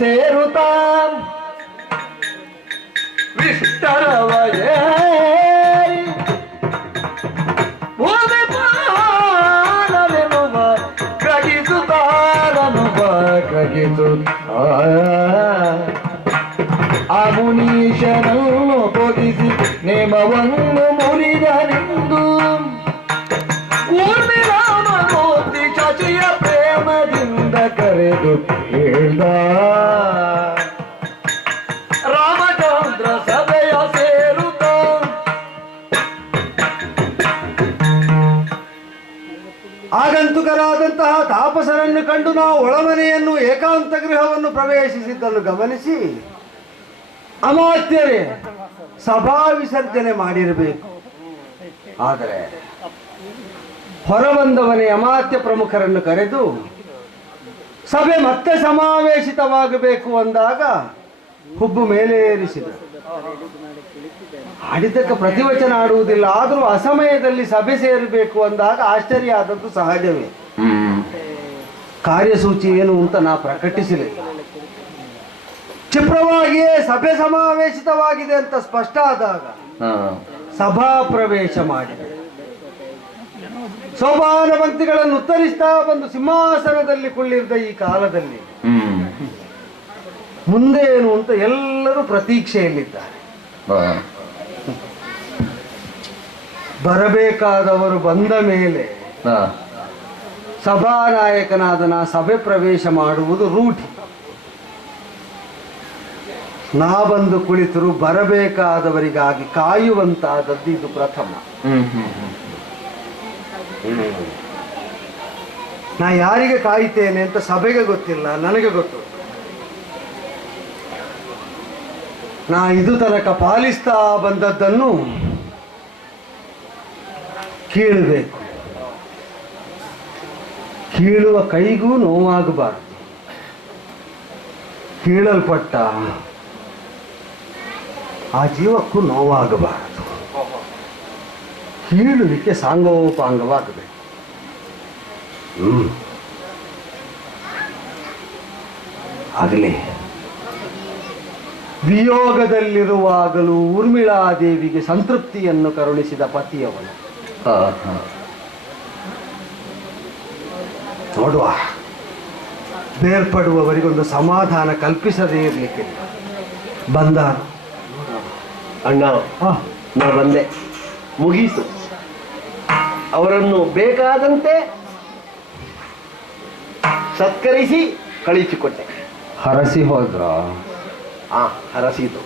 ಸೇರುತ್ತ ವಿಷ್ಟರವಯೇ ಭೂಮಿ ಪಾಲನೆನುವ ಗ್ರಹಿಸುತ್ತಾರನುವ ಗ್ರಹಿಸುತ್ತ ಆ ಮುನೀಶನನ್ನು ಬೋಧಿಸಿ ನೇಮವನ್ನು ಮುರಿದನೆಂದು ಊರ್ಮಿರಾಮಮೂರ್ತಿ ಶಚಿಯ ಪ್ರೇಮದಿಂದ ಕರೆದು ಹೇಳ್ದ ರಾಮಚಂದ್ರ ಸಭೆಯ ಸೇರುತ್ತ ಆಗಂತುಕರಾದಂತಹ ತಾಪಸರನ್ನು ಕಂಡು ನಾವು ಒಳಮನೆಯನ್ನು ಏಕಾಂತ ಗೃಹವನ್ನು ಪ್ರವೇಶಿಸಿದ್ದನ್ನು ಗಮನಿಸಿ ಅಮಾತ್ಯರೇ ಸಭಾ ವಿಸರ್ಜನೆ ಮಾಡಿರಬೇಕು. ಆದರೆ ಹೊರಬಂದವನೇ ಅಮಾತ್ಯ ಪ್ರಮುಖರನ್ನು ಕರೆದು ಸಭೆ ಮತ್ತೆ ಸಮಾವೇಶಿತವಾಗಬೇಕು ಅಂದಾಗ ಹುಬ್ಬು ಮೇಲೇರಿಸಿದ. ಆಡಿದ್ದಕ್ಕೆ ಪ್ರತಿವಚನ ಆಡುವುದಿಲ್ಲ, ಆದರೂ ಅಸಮಯದಲ್ಲಿ ಸಭೆ ಸೇರಬೇಕು ಅಂದಾಗ ಆಶ್ಚರ್ಯ ಆದದ್ದು ಸಹಜವೇ. ಕಾರ್ಯಸೂಚಿ ಏನು ಅಂತ ನಾ ಪ್ರಕಟಿಸಲಿಲ್ಲ. ಕ್ಷಿಪ್ರವಾಗಿಯೇ ಸಭೆ ಸಮಾವೇಶಿತವಾಗಿದೆ ಅಂತ ಸ್ಪಷ್ಟ ಆದಾಗ ಸಭಾ ಪ್ರವೇಶ ಮಾಡಿದೆ. ಸೋಪಾನ ಪಂಕ್ತಿಗಳನ್ನು ಉತ್ತರಿಸ್ತಾ ಬಂದು ಸಿಂಹಾಸನದಲ್ಲಿ ಕುಳ್ಳಿದ್ದ ಈ ಕಾಲದಲ್ಲಿ ಮುಂದೆ ಏನು ಅಂತ ಎಲ್ಲರೂ ಪ್ರತೀಕ್ಷೆಯಲ್ಲಿದ್ದಾರೆ. ಬರಬೇಕಾದವರು ಬಂದ ಮೇಲೆ ಸಭಾನಾಯಕನಾದ ನಾ ಸಭೆ ಪ್ರವೇಶ ಮಾಡುವುದು ರೂಢಿ. ನಾ ಬಂದು ಕುಳಿತರು ಬರಬೇಕಾದವರಿಗಾಗಿ ಕಾಯುವಂತಾದದ್ದು ಇದು ಪ್ರಥಮ. ನಾ ಯಾರಿಗೆ ಕಾಯ್ತೇನೆ ಅಂತ ಸಭೆಗೆ ಗೊತ್ತಿಲ್ಲ, ನನಗೆ ಗೊತ್ತು. ನಾ ಇದು ತನಕ ಪಾಲಿಸ್ತಾ ಬಂದದ್ದನ್ನು ಕೀಳಬೇಕು. ಕೀಳುವ ಕೈಗೂ ನೋವಾಗಬಾರದು. ಕೀಳಲ್ಪಟ್ಟ ಆ ಜೀವಕ್ಕೂ ನೋವಾಗಬಾರದು. ಕೀಳುವಿಕೆ ಸಾಂಗೋಪಾಂಗವಾಗಬೇಕು. ಆಗಲಿ ವಿಯೋಗದಲ್ಲಿರುವಾಗಲೂ ಊರ್ಮಿಳಾದೇವಿಗೆ ಸಂತೃಪ್ತಿಯನ್ನು ಕರುಣಿಸಿದ ಪತಿಯವನು. ನೋಡುವ, ಬೇರ್ಪಡುವವರಿಗೊಂದು ಸಮಾಧಾನ ಕಲ್ಪಿಸದೇ ಇರಲಿಕ್ಕಿಲ್ಲ. ಬಂದ ಅಣ್ಣ, ನಾ ಬಂದೆ, ಮುಗೀತು. ಅವರನ್ನು ಬೇಕಾದಂತೆ ಸತ್ಕರಿಸಿ ಕಳಿಸಿಕೊಟ್ಟೆ. ಹರಸಿ ಹೋದ್ರ? ಹರಸಿತು.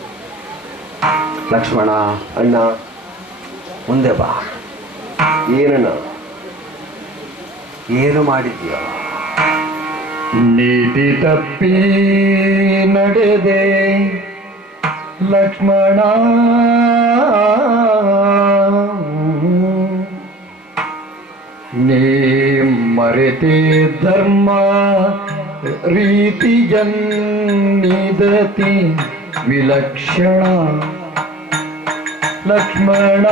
ಲಕ್ಷ್ಮಣ, ಅಣ್ಣ ಮುಂದೆ ಬಾ. ಏನಣ್ಣ? ಏನು ಮಾಡಿದ್ಯೋ? ನೀತಿ ತಪ್ಪಿ ನಡೆದೆ ಲಕ್ಷ್ಮಣ, ನೀ ಮರೆತೆ ಧರ್ಮ ರೀತಿಯನ್ನಿದತಿ ವಿಲಕ್ಷಣ ಲಕ್ಷ್ಮಣ.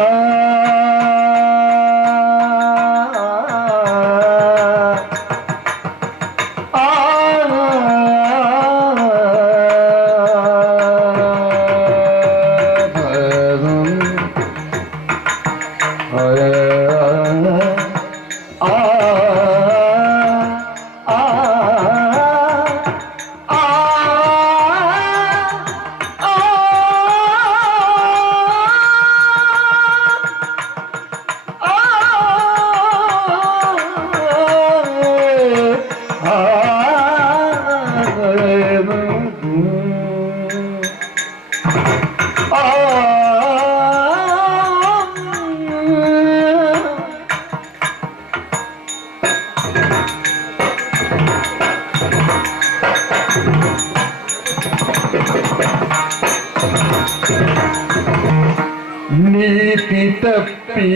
ನೀತಿ ತಪ್ಪಿ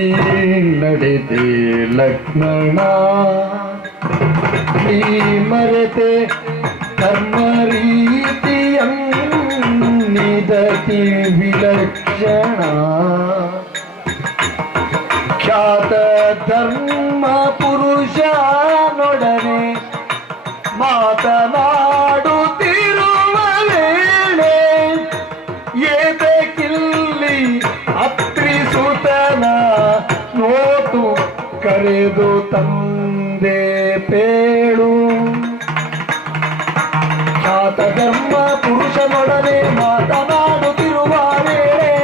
ನಡೆದೆ ಲಕ್ಷ್ಮಣ, ನೀ ಮರೆತೆ ಧರ್ಮ ರೀತಿಯನ್ನಿದತಿ ವಿಲಕ್ಷಣ. ಖ್ಯಾತ ಧರ್ಮ ಪುರುಷನೊಡನೆ ಮಾತನಾಡುತ್ತಿರುವ ಕರೆದು ತಂದೆ ಪೇಳು ಖ್ಯಾತ ಧರ್ಮ ಪುರುಷನೊಡನೆ ಮಾತನಾಡುತ್ತಿರುವ ವೇಳೆ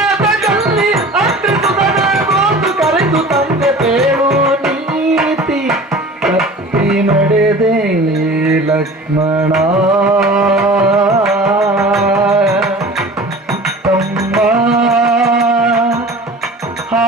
ಏತದಲ್ಲಿ ಅಂತ್ರಿಸುವುದು ಕರೆದು ತಂದೆ ಪೇಳು ನೀತಿ ತಪ್ಪಿ ನಡೆದೆ ಲಕ್ಷ್ಮಣ ತಮ್ಮ ಆ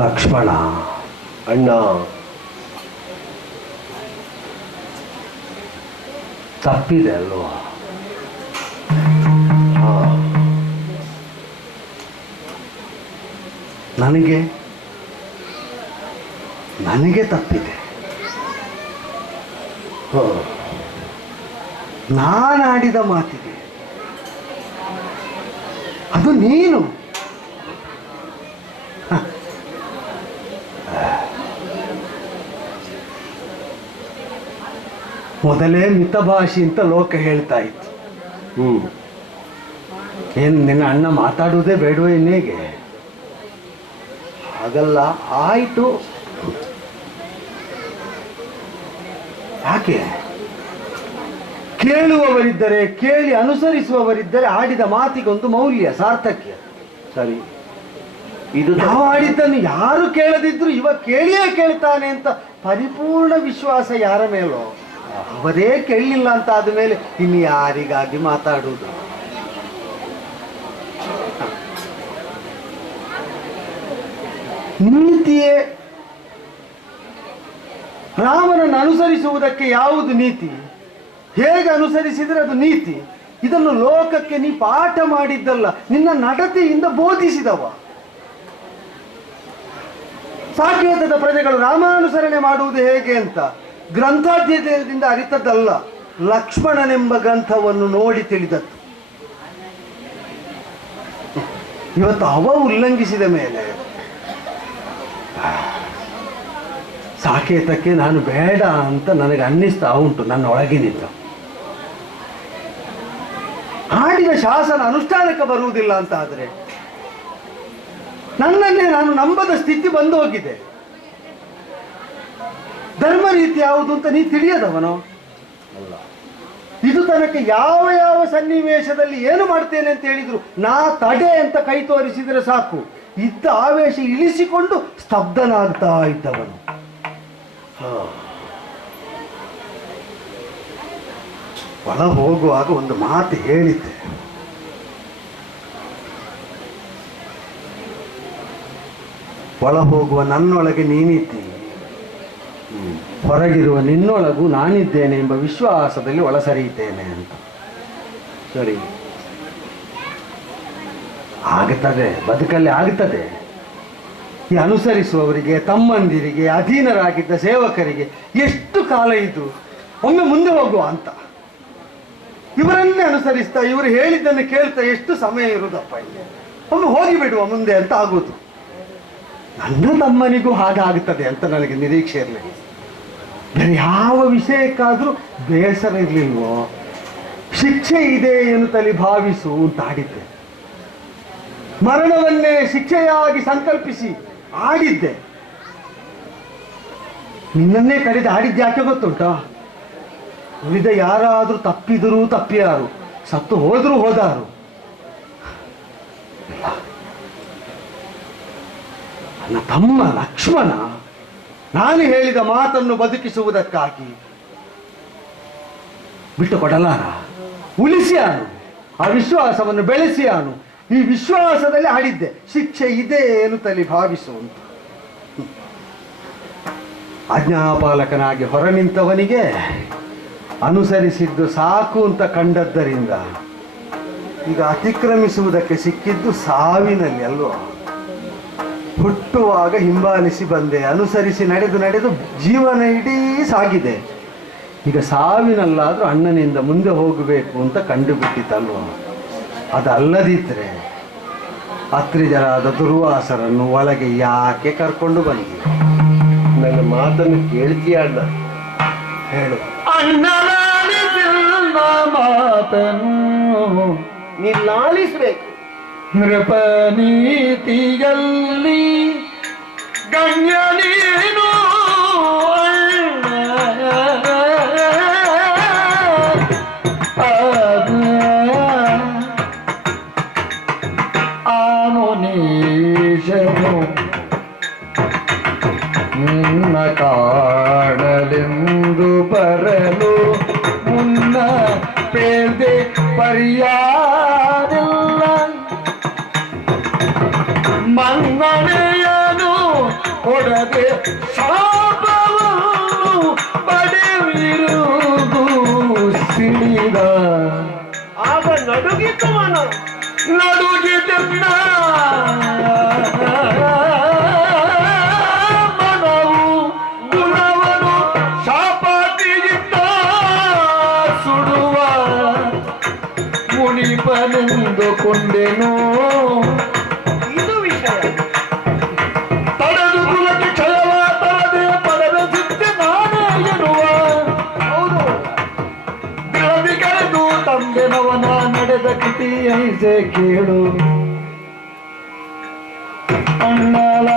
ಲಕ್ಷ್ಮಣ, ಅಣ್ಣ, ತಪ್ಪಿದೆ ಅಲ್ವಾ? ಹಾ, ನನಗೆ ತಪ್ಪಿದೆ. ಹಾ, ನಾನಾಡಿದ ಮಾತಿಗೆ ಅದು ನೀನು ಮೊದಲೇ ಮಿತಭಾಷಿ ಅಂತ ಲೋಕ ಹೇಳ್ತಾ ಇತ್ತು. ಏನು ನಿನ್ನ ಅಣ್ಣ ಮಾತಾಡುವುದೇ ಬೇಡವೋ ಇನ್ನೇಗೆ? ಹಾಗಲ್ಲ, ಆಯ್ತು. ಯಾಕೆ? ಕೇಳುವವರಿದ್ದರೆ, ಕೇಳಿ ಅನುಸರಿಸುವವರಿದ್ದರೆ ಆಡಿದ ಮಾತಿಗೊಂದು ಮೌಲ್ಯ, ಸಾರ್ಥಕ್ಯ. ಸರಿ, ಇದು ನಾವು ಆಡಿದ್ದನ್ನು ಯಾರು ಕೇಳದಿದ್ರು ಇವ ಕೇಳಿಯೇ ಕೇಳ್ತಾನೆ ಅಂತ ಪರಿಪೂರ್ಣ ವಿಶ್ವಾಸ ಯಾರ ಮೇಲೋ, ಅವರೇ ಕೇಳಲಿಲ್ಲ ಅಂತ ಆದ್ಮೇಲೆ ಇನ್ನು ಯಾರಿಗಾಗಿ ಮಾತಾಡುವುದು? ನೀತಿಯೇ ರಾಮನನ್ನು ಅನುಸರಿಸುವುದಕ್ಕೆ ಯಾವುದು ನೀತಿ? ಹೇಗೆ ಅನುಸರಿಸಿದರೆ ಅದು ನೀತಿ? ಇದನ್ನು ಲೋಕಕ್ಕೆ ನೀ ಪಾಠ ಮಾಡಿದ್ದಲ್ಲ, ನಿನ್ನ ನಡತೆಯಿಂದ ಬೋಧಿಸಿದವ. ಸಾಕೇತದ ಪ್ರಜೆಗಳು ರಾಮಾನುಸರಣೆ ಮಾಡುವುದು ಹೇಗೆ ಅಂತ ಗ್ರಂಥಾಧ್ಯಯನದಿಂದ ಅರಿತದ್ದಲ್ಲ, ಲಕ್ಷ್ಮಣನೆಂಬ ಗ್ರಂಥವನ್ನು ನೋಡಿ ತಿಳಿದದ್ದು. ಇವತ್ತು ಅವ ಉಲ್ಲಂಘಿಸಿದ ಮೇಲೆ ಸಾಕೇತಕ್ಕೆ ನಾನು ಬೇಡ ಅಂತ ನನಗೆ ಅನ್ನಿಸ್ತಾ ಉಂಟು ನನ್ನ ಒಳಗಿನಿಂದ. ಆಡಿದ ಶಾಸನ ಅನುಷ್ಠಾನಕ್ಕೆ ಬರುವುದಿಲ್ಲ ಅಂತ ಆದರೆ ನನ್ನನ್ನೇ ನಾನು ನಂಬದ ಸ್ಥಿತಿ ಬಂದು ಹೋಗಿದೆ. ಧರ್ಮ ರೀತಿ ಯಾವುದು ಅಂತ ನೀ ತಿಳಿಯದವನೋ? ಇದು ತನಕ ಯಾವ ಯಾವ ಸನ್ನಿವೇಶದಲ್ಲಿ ಏನು ಮಾಡ್ತೇನೆ ಅಂತ ಹೇಳಿದ್ರು ನಾ ತಡೆ ಅಂತ ಕೈ ತೋರಿಸಿದರೆ ಸಾಕು, ಇದ್ದ ಆವೇಶ ಇಳಿಸಿಕೊಂಡು ಸ್ತಬ್ಧನಾಗ್ತಾ ಇದ್ದವನು. ಒಳ ಹೋಗುವಾಗ ಒಂದು ಮಾತು ಹೇಳಿದ್ದೆ, ಒಳ ಹೋಗುವ ನನ್ನೊಳಗೆ ನೀನಿದ್ದಿ, ಹೊರಗಿರುವ ನಿನ್ನೊಳಗೂ ನಾನಿದ್ದೇನೆ ಎಂಬ ವಿಶ್ವಾಸದಲ್ಲಿ ಒಳಸರಿಯುತ್ತೇನೆ ಅಂತ. ಸರಿ, ಆಗುತ್ತದೆ, ಬದುಕಲ್ಲಿ ಆಗುತ್ತದೆ. ಈ ಅನುಸರಿಸುವವರಿಗೆ, ತಮ್ಮಂದಿರಿಗೆ, ಅಧೀನರಾಗಿದ್ದ ಸೇವಕರಿಗೆ ಎಷ್ಟು ಕಾಲ ಇದು ಒಮ್ಮೆ ಮುಂದೆ ಹೋಗುವ ಅಂತ. ಇವರನ್ನೇ ಅನುಸರಿಸ್ತಾ ಇವರು ಹೇಳಿದ್ದನ್ನು ಕೇಳ್ತಾ ಎಷ್ಟು ಸಮಯ ಇರುವುದಪ್ಪ ಇಲ್ಲಿ, ಒಮ್ಮೆ ಹೋಗಿಬಿಡುವ ಮುಂದೆ ಅಂತ ಆಗುವುದು. ನನ್ನ ತಮ್ಮನಿಗೂ ಹಾಗಾಗುತ್ತದೆ ಅಂತ ನನಗೆ ನಿರೀಕ್ಷೆ ಇರಲಿಲ್ಲ. ಬೇರೆ ಯಾವ ವಿಷಯಕ್ಕಾದರೂ ಬೇಸರ ಇರಲಿಲ್ವೋ, ಶಿಕ್ಷೆ ಇದೆ ಎನ್ನುತ್ತಲೇ ಭಾವಿಸು ಅಂತ ಆಡಿದ್ದೆ. ಮರಣವನ್ನೇ ಶಿಕ್ಷೆಯಾಗಿ ಸಂಕಲ್ಪಿಸಿ ಆಡಿದ್ದೆ. ನಿನ್ನನ್ನೇ ಕರೆದು ಆಡಿದ್ದು ಯಾಕೆ ಗೊತ್ತುಂಟಾ? ಉಳಿದ ಯಾರಾದರೂ ತಪ್ಪಿದರೂ ತಪ್ಪಿಯಾರು, ಸತ್ತು ಹೋದರೂ ಹೋದಾರು. ನನ್ನ ತಮ್ಮ ಲಕ್ಷ್ಮಣ ನಾನು ಹೇಳಿದ ಮಾತನ್ನು ಬದುಕಿಸುವುದಕ್ಕಾಗಿ ಬಿಟ್ಟು ಕೊಡಲಾರ, ಉಳಿಸಿಯಾನು, ಆ ವಿಶ್ವಾಸವನ್ನು ಬೆಳೆಸಿಯಾನು. ಈ ವಿಶ್ವಾಸದಲ್ಲಿ ಆಡಿದ್ದೆ, ಶಿಕ್ಷೆ ಇದೆ ಎನ್ನುತ್ತಲೇ ಭಾವಿಸುವಂತ. ಆಜ್ಞಾಪಾಲಕನಾಗಿ ಹೊರ ನಿಂತವನಿಗೆ ಅನುಸರಿಸಿದ್ದು ಸಾಕು ಅಂತ ಕಂಡದ್ದರಿಂದ ಈಗ ಅತಿಕ್ರಮಿಸುವುದಕ್ಕೆ ಸಿಕ್ಕಿದ್ದು ಸಾವಿನಲ್ಲಿ ಅಲ್ವಾ? ಹುಟ್ಟುವಾಗ ಹಿಂಬಾಲಿಸಿ ಬಂದೆ, ಅನುಸರಿಸಿ ನಡೆದು ನಡೆದು ಜೀವನ ಇಡೀ ಸಾಗಿದೆ. ಈಗ ಸಾವಿನಲ್ಲಾದರೂ ಅಣ್ಣನಿಂದ ಮುಂದೆ ಹೋಗಬೇಕು ಅಂತ ಕಂಡುಬಿಟ್ಟಿತ್ತಲ್ವ? ಅದಲ್ಲದಿದ್ದರೆ ಅತ್ರಿಜರಾದ ದುರ್ವಾಸರನ್ನು ಒಳಗೆ ಯಾಕೆ ಕರ್ಕೊಂಡು ಬಂದಿ? ನನ್ನ ಮಾತನ್ನು ಕೇಳ್ತೀಯ ಅಣ್ಣ? ಹೇಳು. ಅಣ್ಣನ ಮಾತನ್ನು ನೀನು ಲಾಲಿಸ್ಬೇಕು. ನೃಪನೀತಿಯಲ್ಲಿ ಗಣ್ಯ ನೀನು ಆ ಮುನೀಶನು ನಿನ್ನ ಕಾಣಲೆಂದು ಬರಲು ಮುನ್ನ ಪೇದೆ ಪರಿಯಾರಿಲ್ಲ. ಮನ್ನಣೆಯನು ಕೊಡದೆ ಶಾಪವನ್ನು ಪಡೆವಿರುವುದು ಸಿಡಿದ. ಆಗ ನಡುಗಿತು ಮನ, ನಡುಗಿದನ್ನ ಮನವು ಗುಣವನು ಶಾಪತಿಗಿದ್ದ ಸುಡುವ ಮುನಿಪನೆಂದುಕೊಂಡೆನು. ಇದು ವಿಷಯ. ತಡೆದು ಕುಲಕ್ಕೆ ಕ್ಷಯವ ತರದೆ ಪಡೆದ ಸಿದ್ಧೆ ನಾನೇ ಎನ್ನುವ. ಹೌದು. ಬಿಡದಿ ಕರೆದು ತಂದೆನವನ ನಡೆದ ಕೃತಿ ಐಸೆ ಕೇಳು. ಅಣ್ಣಲ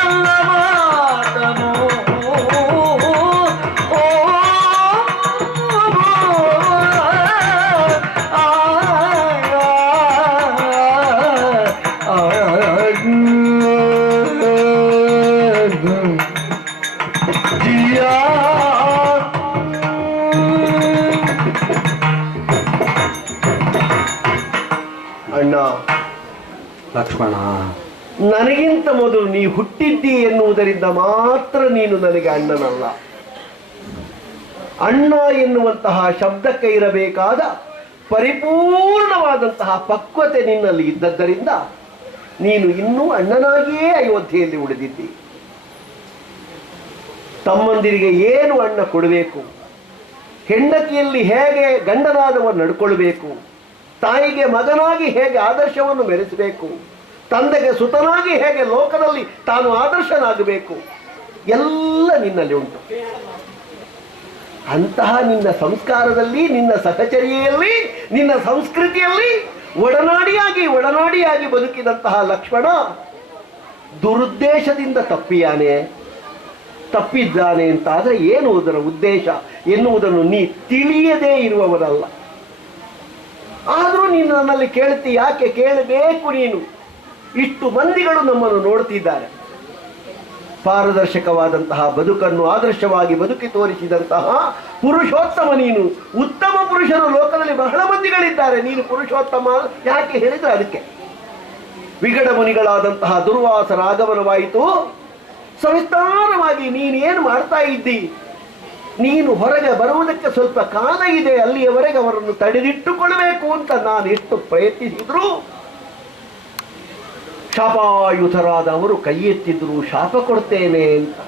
ಎಲ್ಲ ಮಾತನು ಅಣ್ಣ, ಲಕ್ಷ್ಮಣ, ನನಗಿಂತ ಮೊದಲು ನೀ ಹುಟ್ಟಿದ್ದಿ ಎನ್ನುವುದರಿಂದ ಮಾತ್ರ ನೀನು ನನಗೆ ಅಣ್ಣನಲ್ಲ. ಅಣ್ಣ ಎನ್ನುವಂತಹ ಶಬ್ದಕ್ಕೆ ಇರಬೇಕಾದ ಪರಿಪೂರ್ಣವಾದಂತಹ ಪಕ್ವತೆ ನಿನ್ನಲ್ಲಿ ಇದ್ದದ್ದರಿಂದ ನೀನು ಇನ್ನೂ ಅಣ್ಣನಾಗಿಯೇ ಅಯೋಧ್ಯೆಯಲ್ಲಿ ಉಳಿದಿದ್ದಿ. ತಮ್ಮಂದಿರಿಗೆ ಏನು ಅಣ್ಣ ಕೊಡಬೇಕು, ಹೆಂಡತಿಯಲ್ಲಿ ಹೇಗೆ ಗಂಡನಾದವ ನಡ್ಕೊಳ್ಬೇಕು, ತಾಯಿಗೆ ಮಗನಾಗಿ ಹೇಗೆ ಆದರ್ಶವನ್ನು ಮೆರೆಸಬೇಕು, ತಂದೆಗೆ ಸುತನಾಗಿ ಹೇಗೆ ಲೋಕದಲ್ಲಿ ತಾನು ಆದರ್ಶನಾಗಬೇಕು, ಎಲ್ಲ ನಿನ್ನಲ್ಲಿ ಉಂಟು. ಅಂತಹ ನಿನ್ನ ಸಂಸ್ಕಾರದಲ್ಲಿ, ನಿನ್ನ ಸಹಚರ್ಯೆಯಲ್ಲಿ, ನಿನ್ನ ಸಂಸ್ಕೃತಿಯಲ್ಲಿ ಒಡನಾಡಿಯಾಗಿ ಬದುಕಿದಂತಹ ಲಕ್ಷ್ಮಣ ದುರುದ್ದೇಶದಿಂದ ತಪ್ಪಿದ್ದಾನೆ ಅಂತಾದರೆ ಏನು ಅದರ ಉದ್ದೇಶ ಎನ್ನುವುದನ್ನು ನೀ ತಿಳಿಯದೇ ಇರುವವರಲ್ಲ. ಆದರೂ ನೀನು ನನ್ನಲ್ಲಿ ಕೇಳ್ತಿ, ಯಾಕೆ ಕೇಳಬೇಕು ನೀನು? ಇಷ್ಟು ಮಂದಿಗಳು ನಮ್ಮನ್ನು ನೋಡ್ತಿದ್ದಾರೆ. ಪಾರದರ್ಶಕವಾದಂತಹ ಬದುಕನ್ನು ಆದರ್ಶವಾಗಿ ಬದುಕಿ ತೋರಿಸಿದಂತಹ ಪುರುಷೋತ್ತಮ ನೀನು. ಉತ್ತಮ ಪುರುಷರು ಲೋಕದಲ್ಲಿ ಬಹಳ ಮಂದಿಗಳಿದ್ದಾರೆ, ನೀನು ಪುರುಷೋತ್ತಮ ಯಾಕೆ ಹೇಳಿದ್ರೆ ಅದಕ್ಕೆ. ವಿಗಡ ಮುನಿಗಳಾದಂತಹ ದುರ್ವಾಸರ ಆಗಮನವಾಯಿತು. ಸವಿಸ್ತಾರವಾಗಿ ನೀನೇನು ಮಾಡ್ತಾ ಇದ್ದಿ? ನೀನು ಹೊರಗೆ ಬರುವುದಕ್ಕೆ ಸ್ವಲ್ಪ ಕಾಲ ಇದೆ, ಅಲ್ಲಿಯವರೆಗೆ ಅವರನ್ನು ತಡೆದಿಟ್ಟುಕೊಳ್ಳಬೇಕು ಅಂತ ನಾನು ಎಷ್ಟು ಪ್ರಯತ್ನಿಸಿದ್ರು ಶಾಪಾಯುಧರಾದ ಅವರು ಕೈ ಎತ್ತಿದ್ರು, ಶಾಪ ಕೊಡ್ತೇನೆ ಅಂತ.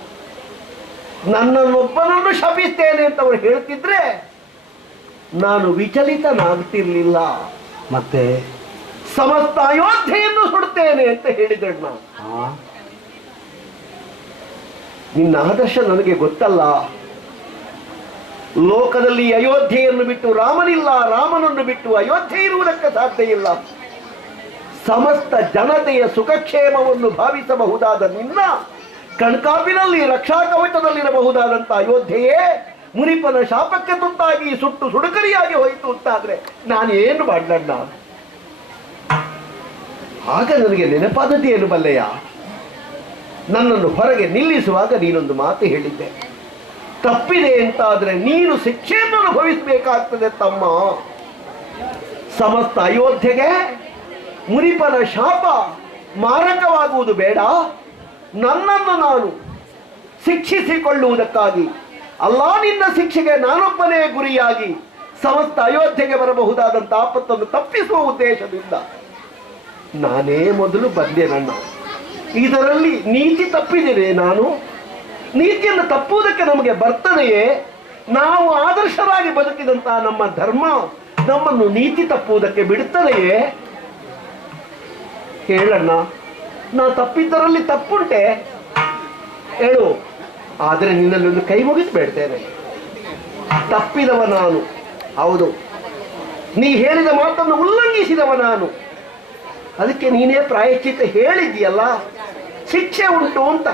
ನನ್ನನ್ನೊಬ್ಬನನ್ನು ಶಪಿಸ್ತೇನೆ ಅಂತ ಅವರು ಹೇಳ್ತಿದ್ರೆ ನಾನು ವಿಚಲಿತನಾಗ್ತಿರ್ಲಿಲ್ಲ. ಮತ್ತೆ ಸಮಸ್ತ ಅಯೋಧ್ಯೆಯನ್ನು ಸುಡ್ತೇನೆ ಅಂತ ಹೇಳಿದ್ರು. ನಾನು ನಿನ್ನ ಆದರ್ಶ ನನಗೆ ಗೊತ್ತಲ್ಲ. ಲೋಕದಲ್ಲಿ ಅಯೋಧ್ಯೆಯನ್ನು ಬಿಟ್ಟು ರಾಮನಿಲ್ಲ, ರಾಮನನ್ನು ಬಿಟ್ಟು ಅಯೋಧ್ಯೆ ಇರುವುದಕ್ಕೆ ಸಾಧ್ಯ ಇಲ್ಲ. ಸಮಸ್ತ ಜನತೆಯ ಸುಖಕ್ಷೇಮವನ್ನು ಭಾವಿಸಬಹುದಾದ ನಿನ್ನ ಕಣ್ಕಾಪಿನಲ್ಲಿ ರಕ್ಷಾ ಕವಚದಲ್ಲಿರಬಹುದಾದಂಥ ಅಯೋಧ್ಯೆಯೇ ಮುನಿಪನ ಶಾಪಕ್ಕೆ ತುತ್ತಾಗಿ ಸುಟ್ಟು ಸುಡುಕರಿಯಾಗಿ ಹೋಯಿತು ಅಂತಾದ್ರೆ ನಾನೇನು ಮಾಡಣ್ಣ? ಆಗ ನನಗೆ ನೆನಪಾದದ್ದೇನು ಬಲ್ಲೆಯ? ನನ್ನನ್ನು ಹೊರಗೆ ನಿಲ್ಲಿಸುವಾಗ ನೀನೊಂದು ಮಾತು ಹೇಳಿದ್ದೆ, ತಪ್ಪಿದೆ ಅಂತಾದ್ರೆ ನೀನು ಶಿಕ್ಷೆಯನ್ನು ಅನುಭವಿಸಬೇಕಾಗ್ತದೆ ತಮ್ಮ. ಸಮಸ್ತ ಅಯೋಧ್ಯೆಗೆ ಮುನಿಪನ ಶಾಪ ಮಾರಕವಾಗುವುದು ಬೇಡ, ನನ್ನನ್ನು ನಾನು ಶಿಕ್ಷಿಸಿಕೊಳ್ಳುವುದಕ್ಕಾಗಿ ಅಲ್ಲ ನಿನ್ನ ಶಿಕ್ಷೆಗೆ ನಾನೊಬ್ಬನೇ ಗುರಿಯಾಗಿ ಸಮಸ್ತ ಅಯೋಧ್ಯೆಗೆ ಬರಬಹುದಾದಂತ ಆಪತ್ತನ್ನು ತಪ್ಪಿಸುವ ಉದ್ದೇಶದಿಂದ ನಾನೇ ಮೊದಲು ಬಂದೆ. ನನ್ನ ಇದರಲ್ಲಿ ನೀತಿ ತಪ್ಪಿದ್ದೇನೆ. ನಾನು ನೀತಿಯನ್ನು ತಪ್ಪುವುದಕ್ಕೆ ನಮಗೆ ಬರ್ತದೆಯೇ? ನಾವು ಆದರ್ಶರಾಗಿ ಬದುಕಿದಂತಹ ನಮ್ಮ ಧರ್ಮ ನಮ್ಮನ್ನು ನೀತಿ ತಪ್ಪುವುದಕ್ಕೆ ಬಿಡುತ್ತದೆಯೇ? ಹೇಳಣ್ಣ, ನಾ ತಪ್ಪಿದ್ದರಲ್ಲಿ ತಪ್ಪುಂಟೆ ಹೇಳು. ಆದರೆ ನಿನ್ನಲ್ಲಿ ಒಂದು ಕೈ ಮುಗಿದು ಬೇಡ್ತೇನೆ. ತಪ್ಪಿದವ ನಾನು, ಹೌದು. ನೀ ಹೇಳಿದ ಮಾತನ್ನು ಉಲ್ಲಂಘಿಸಿದವ ನಾನು. ಅದಕ್ಕೆ ನೀನೇ ಪ್ರಾಯಶ್ಚಿತ್ತ ಹೇಳಿದ್ದೀಯಲ್ಲ, ಶಿಕ್ಷೆ ಉಂಟು ಅಂತ.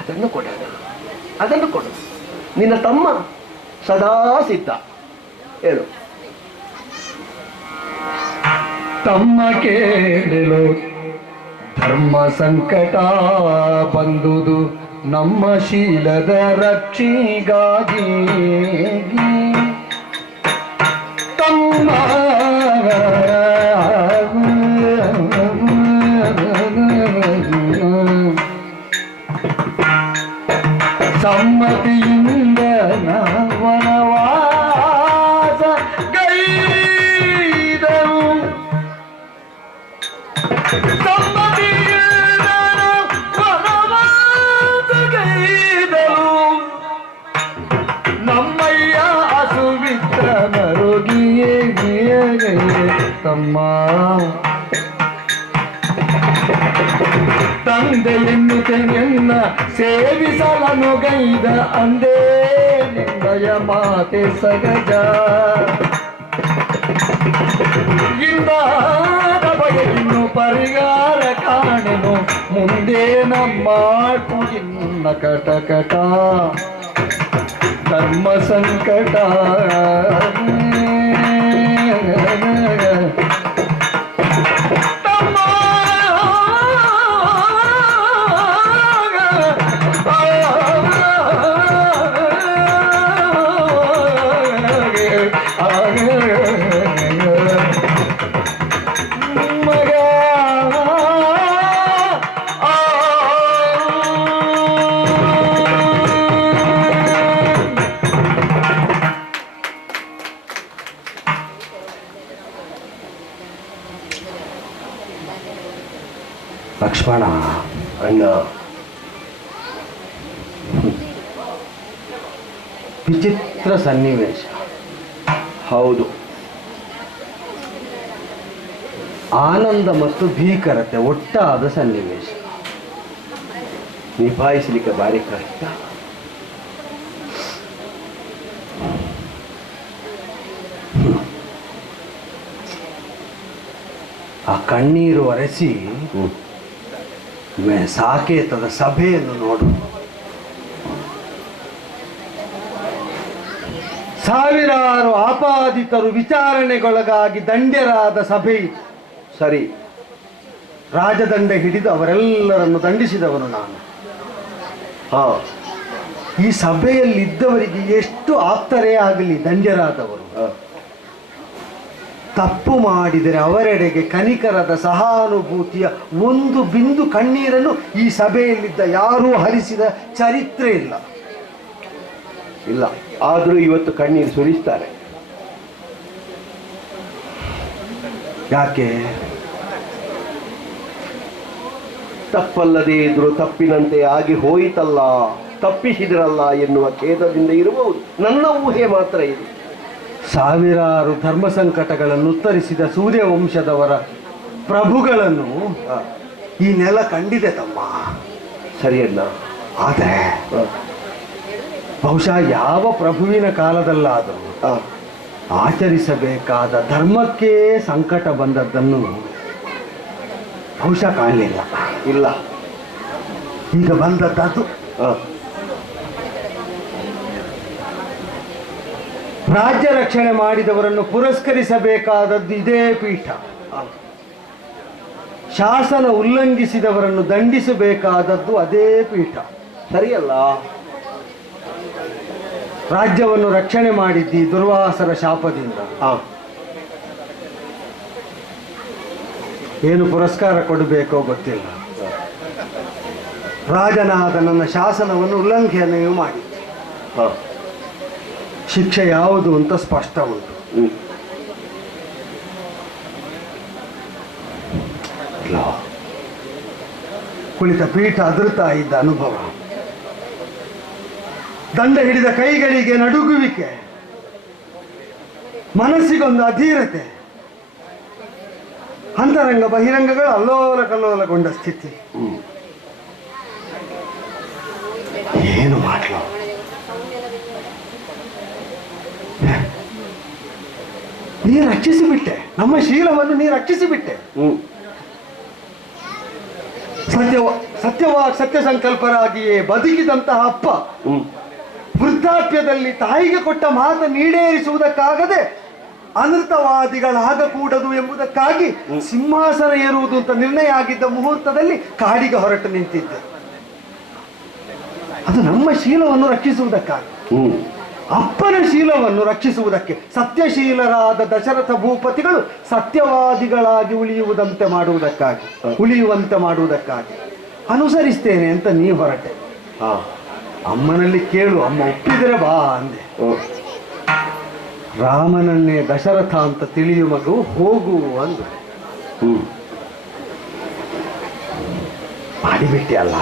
ಅದನ್ನು ಕೊಡೋಣ, ಅದನ್ನು ಕೊಡು. ನಿನ್ನ ತಮ್ಮ ಸದಾ ಸಿದ್ಧ. ಹೇಳು. ತಮ್ಮ ಕೇಳಲು ಧರ್ಮ ಸಂಕಟ ಬಂದುದು ನಮ್ಮ ಶೀಲದ ರಕ್ಷಿಗಾಗಿ. ತಮ್ಮ ಸಮ್ಮತಿಯಿಂದ ವನವಾಸ ಗೈದವು. ಸಮ್ಮತಿಯಿಂದ ವನವಾಸ ಗೈದವು. ನಮ್ಮಯ್ಯ ಅಸುವಿತ್ರ ಮರುಗಿಯೇ ತಮ್ಮ ತಂದೆಯನ್ನುತೆಯನ್ನ ಸೇವಿಸಲನು ಗೈದ ಅಂದೇ ನಿಂದಯ ಮಾತೆ ಸಗಜ. ಇಂದಾದ ಬಗೆಯನ್ನು ಪರಿಹಾರ ಕಾಣೆನು ಮುಂದೆ ನಮ್ಮ ಇನ್ನ ಕಟಕಟ ಧರ್ಮ ಸಂಕಟ. ಲಕ್ಷ್ಮಣ, ಅಣ್ಣ, ವಿಚಿತ್ರ ಸನ್ನಿವೇಶ. ಹೌದು. ಆನಂದ ಮತ್ತು ಭೀಕರತೆ ಒಟ್ಟಾದ ಸನ್ನಿವೇಶ. ನಿಭಾಯಿಸಲಿಕ್ಕೆ ಭಾರಿ ಕಷ್ಟ. ಆ ಕಣ್ಣೀರು ಒರೆಸಿ ಸಾಕೇತದ ಸಭೆಯನ್ನು ನೋಡು. ಸಾವಿರಾರು ಆಪಾದಿತರು ವಿಚಾರಣೆಗೊಳಗಾಗಿ ದಂಡ್ಯರಾದ ಸಭೆ ಇದು. ಸರಿ. ರಾಜದಂಡ ಹಿಡಿದು ಅವರೆಲ್ಲರನ್ನು ದಂಡಿಸಿದವನು ನಾನು. ಹಾ, ಈ ಸಭೆಯಲ್ಲಿದ್ದವರಿಗೆ ಎಷ್ಟು ಆಪ್ತರೇ ಆಗಲಿ ದಂಡ್ಯರಾದವರು, ತಪ್ಪು ಮಾಡಿದರೆ ಅವರೆಡೆಗೆ ಕನಿಕರದ ಸಹಾನುಭೂತಿಯ ಒಂದು ಬಿಂದು ಕಣ್ಣೀರನ್ನು ಈ ಸಭೆಯಲ್ಲಿದ್ದ ಯಾರೂ ಹರಿಸಿದ ಚರಿತ್ರೆ ಇಲ್ಲ. ಇಲ್ಲ. ಆದರೂ ಇವತ್ತು ಕಣ್ಣೀರು ಸುರಿಸ್ತಾರೆ. ಯಾಕೆ? ತಪ್ಪಲ್ಲದೆ ಇದ್ರು ತಪ್ಪಿನಂತೆ ಆಗಿ ಹೋಯಿತಲ್ಲ, ತಪ್ಪಿಸಿದ್ರಲ್ಲ ಎನ್ನುವ ಖೇದದಿಂದ ಇರಬಹುದು. ನನ್ನ ಊಹೆ ಮಾತ್ರ ಇದು. ಸಾವಿರಾರು ಧರ್ಮ ಸಂಕಟಗಳನ್ನು ಉತ್ತರಿಸಿದ ಸೂರ್ಯವಂಶದವರ ಪ್ರಭುಗಳನ್ನು ಈ ನೆಲ ಕಂಡಿದೆ ತಮ್ಮ. ಸರಿಯಣ್ಣ. ಆದರೆ ಬಹುಶಃ ಯಾವ ಪ್ರಭುವಿನ ಕಾಲದಲ್ಲಾದರೂ ಆಚರಿಸಬೇಕಾದ ಧರ್ಮಕ್ಕೆ ಸಂಕಟ ಬಂದದ್ದನ್ನು ಬಹುಶಃ ಕಾಣಲಿಲ್ಲ. ಇಲ್ಲ. ಈಗ ಬಂದದ್ದು ರಾಜ್ಯ ರಕ್ಷಣೆ ಮಾಡಿದವರನ್ನು ಪುರಸ್ಕರಿಸಬೇಕಾದದ್ದು ಇದೇ ಪೀಠ. ಶಾಸನ ಉಲ್ಲಂಘಿಸಿದವರನ್ನು ದಂಡಿಸಬೇಕಾದದ್ದು ಅದೇ ಪೀಠ. ಸರಿಯಲ್ಲ. ರಾಜ್ಯವನ್ನು ರಕ್ಷಣೆ ಮಾಡಿದ್ದಿ ದುರ್ವಾಸರ ಶಾಪದಿಂದ. ಏನು ಪುರಸ್ಕಾರ ಕೊಡಬೇಕೋ ಗೊತ್ತಿಲ್ಲ. ರಾಜನಾದ ನನ್ನ ಶಾಸನವನ್ನು ಉಲ್ಲಂಘನೆಯೂ ಮಾಡಿದ್ದೆ. ಹ. ಶಿಕ್ಷೆ ಯಾವುದು ಅಂತ ಸ್ಪಷ್ಟ ಉಂಟು. ಹ್ಮ್. ಇಲ್ಲ. ಕುಳಿತ ಪೀಠ ಅದೃತಾ ಇದ್ದ ಅನುಭವ, ದಂಡ ಹಿಡಿದ ಕೈಗಳಿಗೆ ನಡುಗುವಿಕೆ, ಮನಸ್ಸಿಗೊಂದು ಅಧೀರತೆ, ಅಂತರಂಗ ಬಹಿರಂಗಗಳು ಅಲ್ಲೋಲ ಕಲ್ಲೋಲಗೊಂಡ ಸ್ಥಿತಿ. ಏನು ಮಾಡಲು? ನೀ ರಕ್ಷಿಸಿಬಿಟ್ಟೆ, ನಮ್ಮ ಶೀಲವನ್ನು ನೀ ರಕ್ಷಿಸಿಬಿಟ್ಟೆ. ಹ್ಮ್. ಸತ್ಯ ಸಂಕಲ್ಪರಾಗಿಯೇ ಬದುಕಿದಂತಹ ಅಪ್ಪ ಹ್ಮ್. ವೃದ್ಧಾಪ್ಯದಲ್ಲಿ ತಾಯಿಗೆ ಕೊಟ್ಟ ಮಾತನ್ನು ಈಡೇರಿಸುವುದಕ್ಕಾಗದೆ ಅನೃತವಾದಿಗಳಾಗಕೂಡದು ಎಂಬುದಕ್ಕಾಗಿ ಸಿಂಹಾಸನ ಏರುವುದು ಅಂತ ನಿರ್ಣಯ ಆಗಿದ್ದ ಮುಹೂರ್ತದಲ್ಲಿ ಕಾಡಿಗೆ ಹೊರಟು ನಿಂತಿದ್ದೆ. ಅದು ನಮ್ಮ ಶೀಲವನ್ನು ರಕ್ಷಿಸುವುದಕ್ಕಾಗಿ, ಅಪ್ಪನ ಶೀಲವನ್ನು ರಕ್ಷಿಸುವುದಕ್ಕೆ. ಸತ್ಯಶೀಲರಾದ ದಶರಥ ಭೂಪತಿಗಳು ಸತ್ಯವಾದಿಗಳಾಗಿ ಉಳಿಯುವಂತೆ ಮಾಡುವುದಕ್ಕಾಗಿ ಅನುಸರಿಸ್ತೇನೆ ಅಂತ ನೀ ಹೊರಟೆ. ಅಮ್ಮನಲ್ಲಿ ಕೇಳು, ಅಮ್ಮ ಒಪ್ಪಿದರೆ ಬಾ ಅಂದೆ. ರಾಮನನ್ನೇ ದಶರಥ ಅಂತ ತಿಳಿಯು ಮಗು, ಹೋಗು ಅಂದು. ಮಾಡಿಬಿಟ್ಟೆ ಅಲ್ಲ.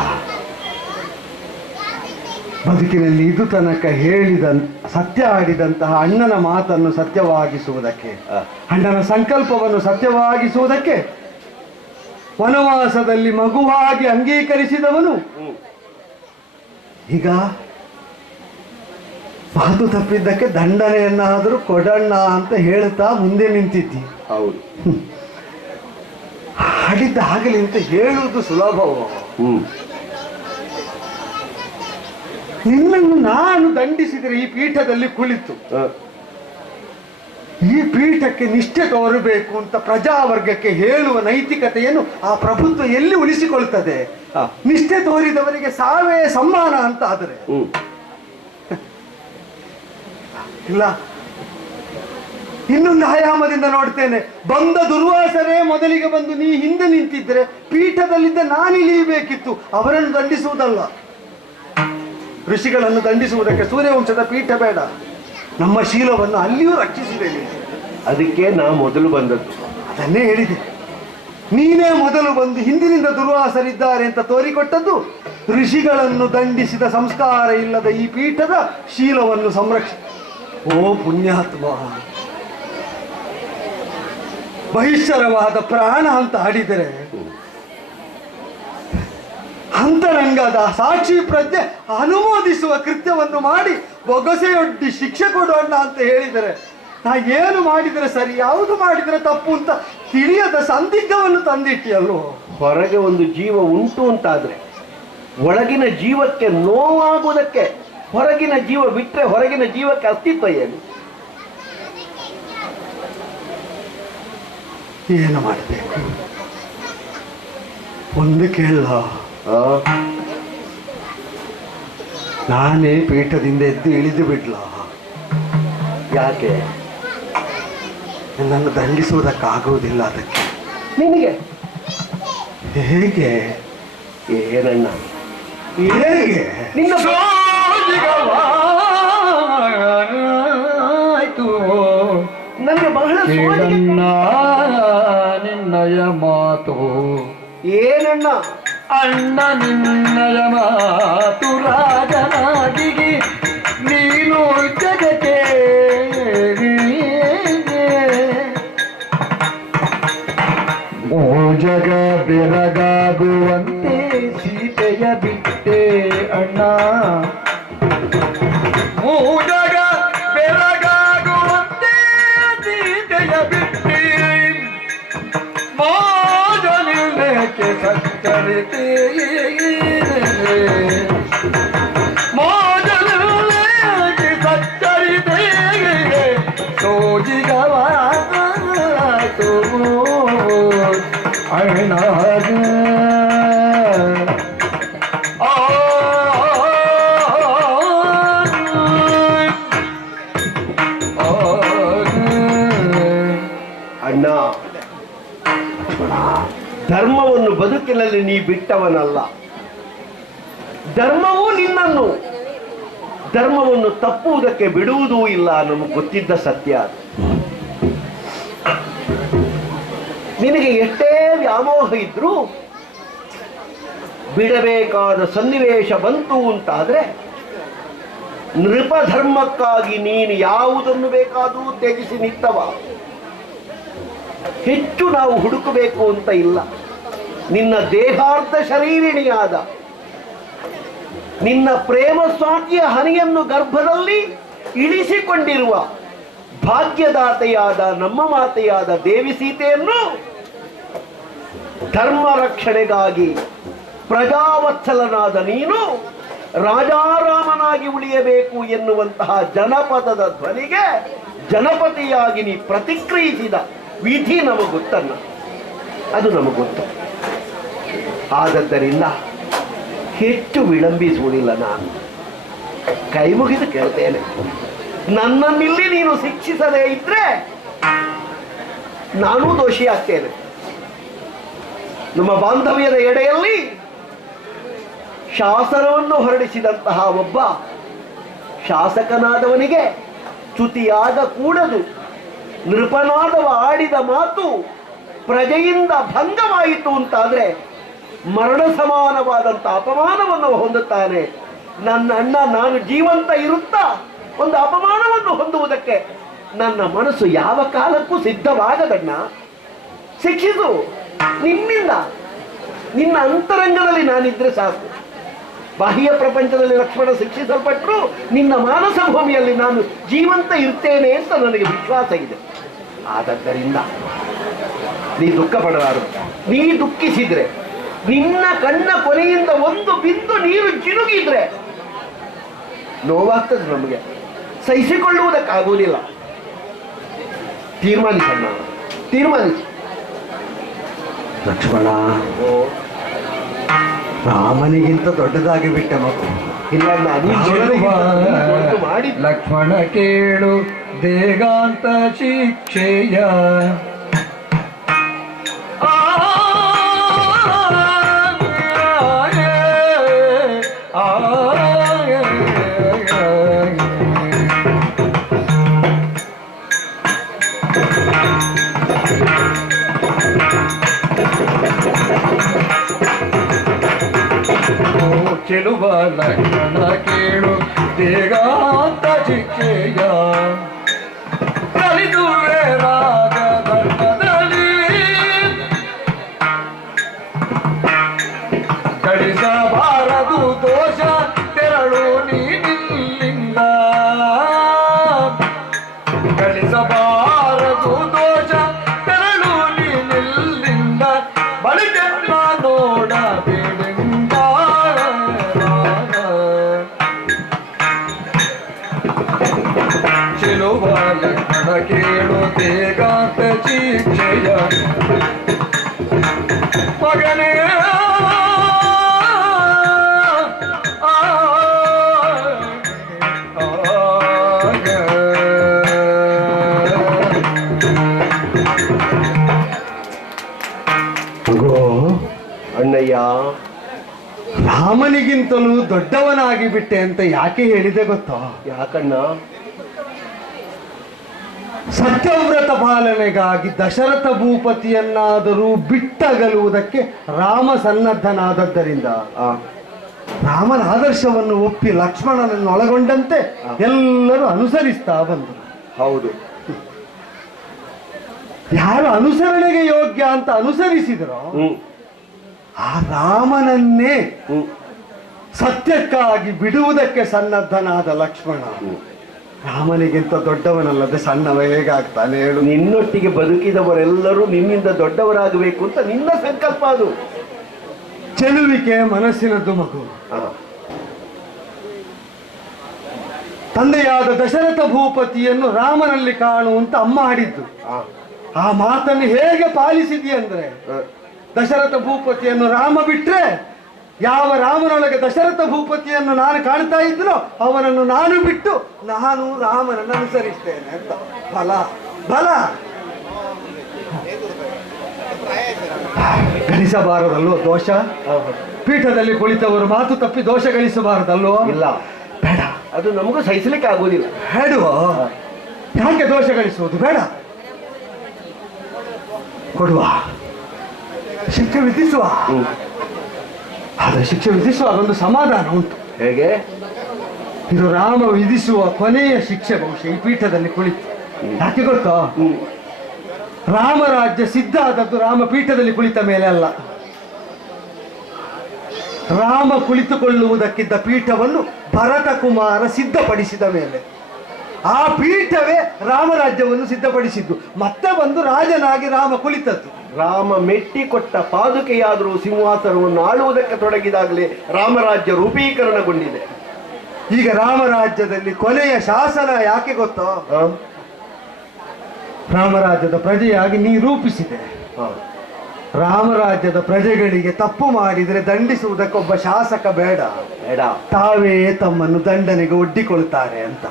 ಬದುಕಿನಲ್ಲಿ ಇದು ತನಕ ಸತ್ಯ ಆಡಿದಂತಹ ಅಣ್ಣನ ಮಾತನ್ನು ಸತ್ಯವಾಗಿಸುವುದಕ್ಕೆ, ಅಣ್ಣನ ಸಂಕಲ್ಪವನ್ನು ಸತ್ಯವಾಗಿಸುವುದಕ್ಕೆ ವನವಾಸದಲ್ಲಿ ಮಗುವಾಗಿ ಅಂಗೀಕರಿಸಿದವನು ಈಗ ಮಾತು ತಪ್ಪಿದ್ದಕ್ಕೆ ದಂಡನೆಯನ್ನಾದರೂ ಕೊಡಣ್ಣ ಅಂತ ಹೇಳ್ತಾ ಮುಂದೆ ನಿಂತಿದ್ದಿ. ಹೌದು. ಆಡಿದ್ದ ಆಗಲಿ ಅಂತ ಹೇಳುವುದು ಸುಲಭವೋ? ನಿನ್ನನ್ನು ನಾನು ದಂಡಿಸಿದರೆ ಈ ಪೀಠದಲ್ಲಿ ಕುಳಿತು ಈ ಪೀಠಕ್ಕೆ ನಿಷ್ಠೆ ತೋರಬೇಕು ಅಂತ ಪ್ರಜಾವರ್ಗಕ್ಕೆ ಹೇಳುವ ನೈತಿಕತೆಯನ್ನು ಆ ಪ್ರಭುತ್ವ ಎಲ್ಲಿ ಉಳಿಸಿಕೊಳ್ತದೆ? ನಿಷ್ಠೆ ತೋರಿದವರಿಗೆ ಸಾವೇ ಸಮ್ಮಾನ ಅಂತ ಆದರೆ ಇಲ್ಲ. ಇನ್ನೊಂದು ಆಯಾಮದಿಂದ ನೋಡ್ತೇನೆ, ಬಂದ ದುರ್ವಾಸರೇ ಮೊದಲಿಗೆ ಬಂದು ನೀ ಹಿಂದೆ ನಿಂತಿದ್ರೆ ಪೀಠದಲ್ಲಿದ್ದ ನಾನಿಳಿಯಬೇಕಿತ್ತು, ಅವರನ್ನು ದಂಡಿಸುವುದಲ್ಲ. ಋಷಿಗಳನ್ನು ದಂಡಿಸುವುದಕ್ಕೆ ಸೂರ್ಯವಂಶದ ಪೀಠ ಬೇಡ, ನಮ್ಮ ಶೀಲವನ್ನು ಅಲ್ಲಿಯೂ ರಕ್ಷಿಸಿದೆ ನೀನು. ಅದಕ್ಕೆ ನಾ ಮೊದಲು ಬಂದದ್ದು. ಅದನ್ನೇ ಹೇಳಿದೆ, ನೀನೇ ಮೊದಲು ಬಂದು ಹಿಂದಿನಿಂದ ದುರ್ವಾಸರಿದ್ದಾರೆ ಅಂತ ತೋರಿಕೊಟ್ಟದ್ದು ಋಷಿಗಳನ್ನು ದಂಡಿಸಿದ ಸಂಸ್ಕಾರ ಇಲ್ಲದ ಈ ಪೀಠದ ಶೀಲವನ್ನು ಓ ಪುಣ್ಯಾತ್ಮ, ಬಹಿಷ್ಕರವಾದ ಪ್ರಾಣ ಅಂತ ಆಡಿದರೆ ಅಂತರಂಗದ ಸಾಕ್ಷಿ ಪ್ರಜ್ಞೆ ಅನುಮೋದಿಸುವ ಕೃತ್ಯವನ್ನು ಮಾಡಿ ಬೊಗಸೆಯೊಡ್ಡಿ ಶಿಕ್ಷೆ ಕೊಡೋಣ ಅಂತ ಹೇಳಿದರೆ ನಾ ಏನು ಮಾಡಿದರೆ ಸರಿ, ಯಾವುದು ಮಾಡಿದರೆ ತಪ್ಪು ಅಂತ ತಿಳಿಯದ ಸಂದಿಗ್ಧವನ್ನು ತಂದಿಟ್ಟಿಯಲ್ವೋ. ಹೊರಗೆ ಒಂದು ಜೀವ ಉಂಟು ಅಂತಾದ್ರೆ ಒಳಗಿನ ಜೀವಕ್ಕೆ ನೋವಾಗುವುದಕ್ಕೆ ಹೊರಗಿನ ಜೀವ ಬಿಟ್ಟರೆ ಹೊರಗಿನ ಜೀವಕ್ಕೆ ಅಸ್ತಿತ್ವ ಏನು? ಏನು ಮಾಡಬೇಕು? ಒಂದು ಕೇಳ, ನಾನೇ ಪೀಠದಿಂದ ಎದ್ದು ಇಳಿದು ಬಿಡ್ಲ? ಯಾಕೆ? ನನ್ನನ್ನು ದಂಡಿಸುವುದಕ್ಕಾಗುವುದಿಲ್ಲ. ಅದಕ್ಕೆ ನಿನಗೆ ಹೇಗೆ? ಏನಣ್ಣ ಹೇಗೆ? ನಿನ್ನ ಆಯ್ತು ನನಗೆ ಬಹಳ ನಿನ್ನಯ ಮಾತು. ಏನಣ್ಣ? ಅಣ್ಣ ನಿನ್ನಯ ಮಾತು ರಾಜನಾಗಿ ನೀನು ಜಗಕ್ಕೆ ಜಗ ಬೆರಗಾಗುವಂತೆ ಸೀತೆಯ ಬಿಟ್ಟೆ ಅಣ್ಣ. ಜಗ ಬೆರಗಾಗುವಂತೆ ಸೀತೆಯ ಬಿಟ್ಟೆ ಮೋಜನಿಲ್ಲಕ್ಕೆ ಸಚ್ಚರಿತೆ ಮೋಜನಿಲ್ಲಕ್ಕೆ ಸಚ್ಚರಿತೆ ಸೋಜಿಗವಾತು ಅಣ್ಣ. ಅಣ್ಣ, ಧರ್ಮವನ್ನು ಬದುಕಿನಲ್ಲಿ ನೀ ಬಿಟ್ಟವನಲ್ಲ, ಧರ್ಮವೂ ನಿನ್ನನ್ನು ಧರ್ಮವನ್ನು ತಪ್ಪುವುದಕ್ಕೆ ಬಿಡುವುದೂ ಇಲ್ಲ, ನಮಗೆ ಗೊತ್ತಿದ್ದ ಸತ್ಯ ಅದು. ನಿನಗೆ ಎಷ್ಟೇ ವ್ಯಾಮೋಹ ಇದ್ರೂ ಬಿಡಬೇಕಾದ ಸನ್ನಿವೇಶ ಬಂತು ಅಂತಾದ್ರೆ ನೃಪಧರ್ಮಕ್ಕಾಗಿ ನೀನು ಯಾವುದನ್ನು ಬೇಕಾದರೂ ತ್ಯಜಿಸಿ ನಿಂತವ. ಹೆಚ್ಚು ನಾವು ಹುಡುಕಬೇಕು ಅಂತ ಇಲ್ಲ. ನಿನ್ನ ದೇಹಾರ್ಧ ಶರೀರಿಣಿಯಾದ ನಿನ್ನ ಪ್ರೇಮ ಸ್ವಾತಿಯ ಹನಿಯನ್ನು ಗರ್ಭದಲ್ಲಿ ಇಳಿಸಿಕೊಂಡಿರುವ ಭಾಗ್ಯದಾತೆಯಾದ ನಮ್ಮ ಮಾತೆಯಾದ ದೇವಿ ಸೀತೆಯನ್ನು ಧರ್ಮ ರಕ್ಷಣೆಗಾಗಿ ಪ್ರಜಾವತ್ಸಲನಾದ ನೀನು ರಾಜಾರಾಮನಾಗಿ ಉಳಿಯಬೇಕು ಎನ್ನುವಂತಹ ಜನಪದದ ಧ್ವನಿಗೆ ಜನಪತಿಯಾಗಿ ನೀ ಪ್ರತಿಕ್ರಿಯಿಸಿದ ವಿಧಿ ನಮಗೊತ್ತನ್ನ, ಅದು ನಮಗೊತ್ತು. ಆದದ್ದರಿಂದ ಹೆಚ್ಚು ವಿಳಂಬಿಸುವುದಿಲ್ಲ. ನಾನು ಕೈ ಮುಗಿದು ಕೇಳ್ತೇನೆ, ನನ್ನನ್ನಿಲ್ಲಿ ನೀನು ಶಿಕ್ಷಿಸದೇ ಇದ್ರೆ ನಾನೂ ದೋಷಿಯಾಗ್ತೇನೆ. ನಮ್ಮ ಬಾಂಧವ್ಯದ ಎಡೆಯಲ್ಲಿ ಶಾಸನವನ್ನು ಹೊರಡಿಸಿದಂತಹ ಒಬ್ಬ ಶಾಸಕನಾದವನಿಗೆ ಚ್ಯುತಿಯಾಗ ಕೂಡದು. ನೃಪನಾದವ ಆಡಿದ ಮಾತು ಪ್ರಜೆಯಿಂದ ಭಂಗವಾಯಿತು ಅಂತಾದ್ರೆ ಮರಣ ಸಮಾನವಾದಂಥ ಅಪಮಾನವನ್ನು ಹೊಂದುತ್ತಾನೆ. ನನ್ನ ಅಣ್ಣ ನಾನು ಜೀವಂತ ಇರುತ್ತಾ ಒಂದು ಅಪಮಾನವನ್ನು ಹೊಂದುವುದಕ್ಕೆ ನನ್ನ ಮನಸ್ಸು ಯಾವ ಕಾಲಕ್ಕೂ ಸಿದ್ಧವಾಗದಣ್ಣ. ಶಿಕ್ಷಿಸು, ನಿನ್ನಿಂದ ನಿನ್ನ ಅಂತರಂಗದಲ್ಲಿ ನಾನಿದ್ರೆ ಸಾಕು. ಬಾಹ್ಯ ಪ್ರಪಂಚದಲ್ಲಿ ಲಕ್ಷ್ಮಣ ಶಿಕ್ಷಿಸಲ್ಪಟ್ಟರು ನಿನ್ನ ಮಾನಸ ಭೂಮಿಯಲ್ಲಿ ನಾನು ಜೀವಂತ ಇರ್ತೇನೆ ಅಂತ ನನಗೆ ವಿಶ್ವಾಸ ಇದೆ. ಆದ್ದರಿಂದ ನೀ ದುಃಖ ಪಡಬಾರದು. ನೀ ದುಃಖಿಸಿದ್ರೆ, ನಿನ್ನ ಕಣ್ಣ ಕೊನೆಯಿಂದ ಒಂದು ಬಿಂದು ನೀರು ಜಿನುಗಿದ್ರೆ ನೋವಾಗ್ತದೆ, ನಮಗೆ ಸಹಿಸಿಕೊಳ್ಳುವುದಕ್ಕಾಗುವುದಿಲ್ಲ. ತೀರ್ಮಾನಿಸೋಣ, ತೀರ್ಮಾನಿಸಿ. ಲಕ್ಷ್ಮಣ, ರಾಮನಿಗಿಂತ ದೊಡ್ಡದಾಗಿ ಬಿಟ್ಟ ಮಗು ಇಲ್ಲ, ಮಾಡಿ. ಲಕ್ಷ್ಮಣ ಕೇಳು ದೇಗಾಂತ ಶಿಕ್ಷೆಯ ಚೆಲುವ ಲಕ್ಷ್ಮಣ ಕೇಳು ದೇಗಾಂತ ಶಿಕ್ಷೆಯ ಕಲಿದುವೆ ರಾಗ ಧರ್ಮದಲ್ಲಿ ಗಳಿಸಬಾರದು ದೋಷ ತೆರಳು ನೀನಿಲ್ಲಿಂದ, ಗಳಿಸಬಾರದು ದೋಷ ತೆರಳು ನೀನಿಲ್ಲಿಂದ, ಬಳಿಗೆನ್ನ ನೋಡಬೇಡೆಂದ ಚೆಲುವ ಲಕ್ಷ್ಮಣ ಕೇಳು ದೇಗಾಂತ ಶಿಕ್ಷೆಯ ಮಗನೇ. ಅಣ್ಣಯ್ಯ, ರಾಮನಿಗಿಂತಲೂ ದೊಡ್ಡವನಾಗಿ ಬಿಟ್ಟೆ ಅಂತ ಯಾಕೆ ಹೇಳಿದೆ ಗೊತ್ತೋ? ಯಾಕಣ್ಣ? ಸತ್ಯವ್ರತ ಪಾಲನೆಗಾಗಿ ದಶರಥ ಭೂಪತಿಯನ್ನಾದರೂ ಬಿಟ್ಟಗಲುವುದಕ್ಕೆ ರಾಮ ಸನ್ನದ್ಧನಾದದ್ದರಿಂದ ರಾಮನ ಆದರ್ಶವನ್ನು ಒಪ್ಪಿ ಲಕ್ಷ್ಮಣನನ್ನು ಒಳಗೊಂಡಂತೆ ಎಲ್ಲರೂ ಅನುಸರಿಸ್ತಾ ಬಂದರು. ಹೌದು, ಯಾರು ಅನುಸರಣೆಗೆ ಯೋಗ್ಯ ಅಂತ ಅನುಸರಿಸಿದರೋ ಆ ರಾಮನನ್ನೇ ಸತ್ಯಕ್ಕಾಗಿ ಬಿಡುವುದಕ್ಕೆ ಸನ್ನದ್ಧನಾದ ಲಕ್ಷ್ಮಣ ರಾಮನಿಗಿಂತ ದೊಡ್ಡವನಲ್ಲದೆ ಸಣ್ಣವ ಹೇಗಾಗ್ತಾನೆ ಹೇಳು? ನಿನ್ನೊಟ್ಟಿಗೆ ಬದುಕಿದವರೆಲ್ಲರೂ ನಿನ್ನಿಂದ ದೊಡ್ಡವರಾಗಬೇಕು ಅಂತ ನಿನ್ನ ಸಂಕಲ್ಪ ಅದು. ಚೆಲುವಿಕೆ ಮನಸ್ಸಿನದ್ದು ಮಗು. ತಂದೆಯಾದ ದಶರಥ ಭೂಪತಿಯನ್ನು ರಾಮನಲ್ಲಿ ಕಾಣುವಂತ ಅಮ್ಮ ಆಡಿದ್ದು. ಆ ಮಾತನ್ನು ಹೇಗೆ ಪಾಲಿಸಿದೆಯಂದ್ರೆ, ದಶರಥ ಭೂಪತಿಯನ್ನು ರಾಮ ಬಿಟ್ರೆ ಯಾವ ರಾಮನೊಳಗೆ ದಶರಥ ಭೂಪತಿಯನ್ನು ನಾನು ಕಾಣ್ತಾ ಇದ್ದನೋ ಅವನನ್ನು ನಾನು ಬಿಟ್ಟು ನಾನು ರಾಮನನ್ನು ಅನುಸರಿಸ್ತೇನೆ ಅಂತ. ಬಲ ಬಲ ಗಳಿಸಬಾರದಲ್ಲೋ ದೋಷ? ಪೀಠದಲ್ಲಿ ಕುಳಿತವರು ಮಾತು ತಪ್ಪಿ ದೋಷ ಗಳಿಸಬಾರದಲ್ಲೋ? ಇಲ್ಲ, ಬೇಡ, ಅದು ನಮಗೂ ಸಹಿಸಲಿಕ್ಕೆ ಆಗುವುದಿಲ್ಲ. ಬೇಡುವ ಯಾಕೆ ದೋಷ ಗಳಿಸುವುದು ಬೇಡ, ಕೊಡುವ, ಶಿಕ್ಷೆ ವಿಧಿಸುವ. ಆದರೆ ಶಿಕ್ಷೆ ವಿಧಿಸುವಾಗ ಒಂದು ಸಮಾಧಾನ ಉಂಟು. ಹೇಗೆ? ಇದು ರಾಮ ವಿಧಿಸುವ ಕೊನೆಯ ಶಿಕ್ಷೆ ಬಹುಶಃ ಈ ಪೀಠದಲ್ಲಿ ಕುಳಿತು. ಯಾಕೆ ಗೊತ್ತಾ? ರಾಮರಾಜ್ಯ ಸಿದ್ಧ ಆದದ್ದು ರಾಮ ಪೀಠದಲ್ಲಿ ಕುಳಿತ ಮೇಲೆ ಅಲ್ಲ. ರಾಮ ಕುಳಿತುಕೊಳ್ಳುವುದಕ್ಕಿದ್ದ ಪೀಠವನ್ನು ಭರತ ಕುಮಾರ ಸಿದ್ಧಪಡಿಸಿದ ಮೇಲೆ ಆ ಪೀಠವೇ ರಾಮರಾಜ್ಯವನ್ನು ಸಿದ್ಧಪಡಿಸಿದ್ದು. ಮತ್ತೆ ಬಂದು ರಾಜನಾಗಿ ರಾಮ ಕುಳಿತದ್ದು. ರಾಮ ಮೆಟ್ಟಿಕೊಟ್ಟ ಪಾದುಕೆಯಾದರೂ ಸಿಂಹಾಸನವನ್ನು ಆಳುವುದಕ್ಕೆ ತೊಡಗಿದಾಗಲೇ ರಾಮರಾಜ್ಯ ರೂಪೀಕರಣಗೊಂಡಿದೆ. ಈಗ ರಾಮರಾಜ್ಯದಲ್ಲಿ ಕೊನೆಯ ಶಾಸನ ಯಾಕೆ ಗೊತ್ತೋ? ರಾಮರಾಜ್ಯದ ಪ್ರಜೆಯಾಗಿ ನೀ ರೂಪಿಸಿದೆ. ರಾಮರಾಜ್ಯದ ಪ್ರಜೆಗಳಿಗೆ ತಪ್ಪು ಮಾಡಿದರೆ ದಂಡಿಸುವುದಕ್ಕೊಬ್ಬ ಶಾಸಕ ಬೇಡ, ತಾವೇ ತಮ್ಮನ್ನು ದಂಡನೆಗೆ ಒಡ್ಡಿಕೊಳ್ತಾರೆ ಅಂತ.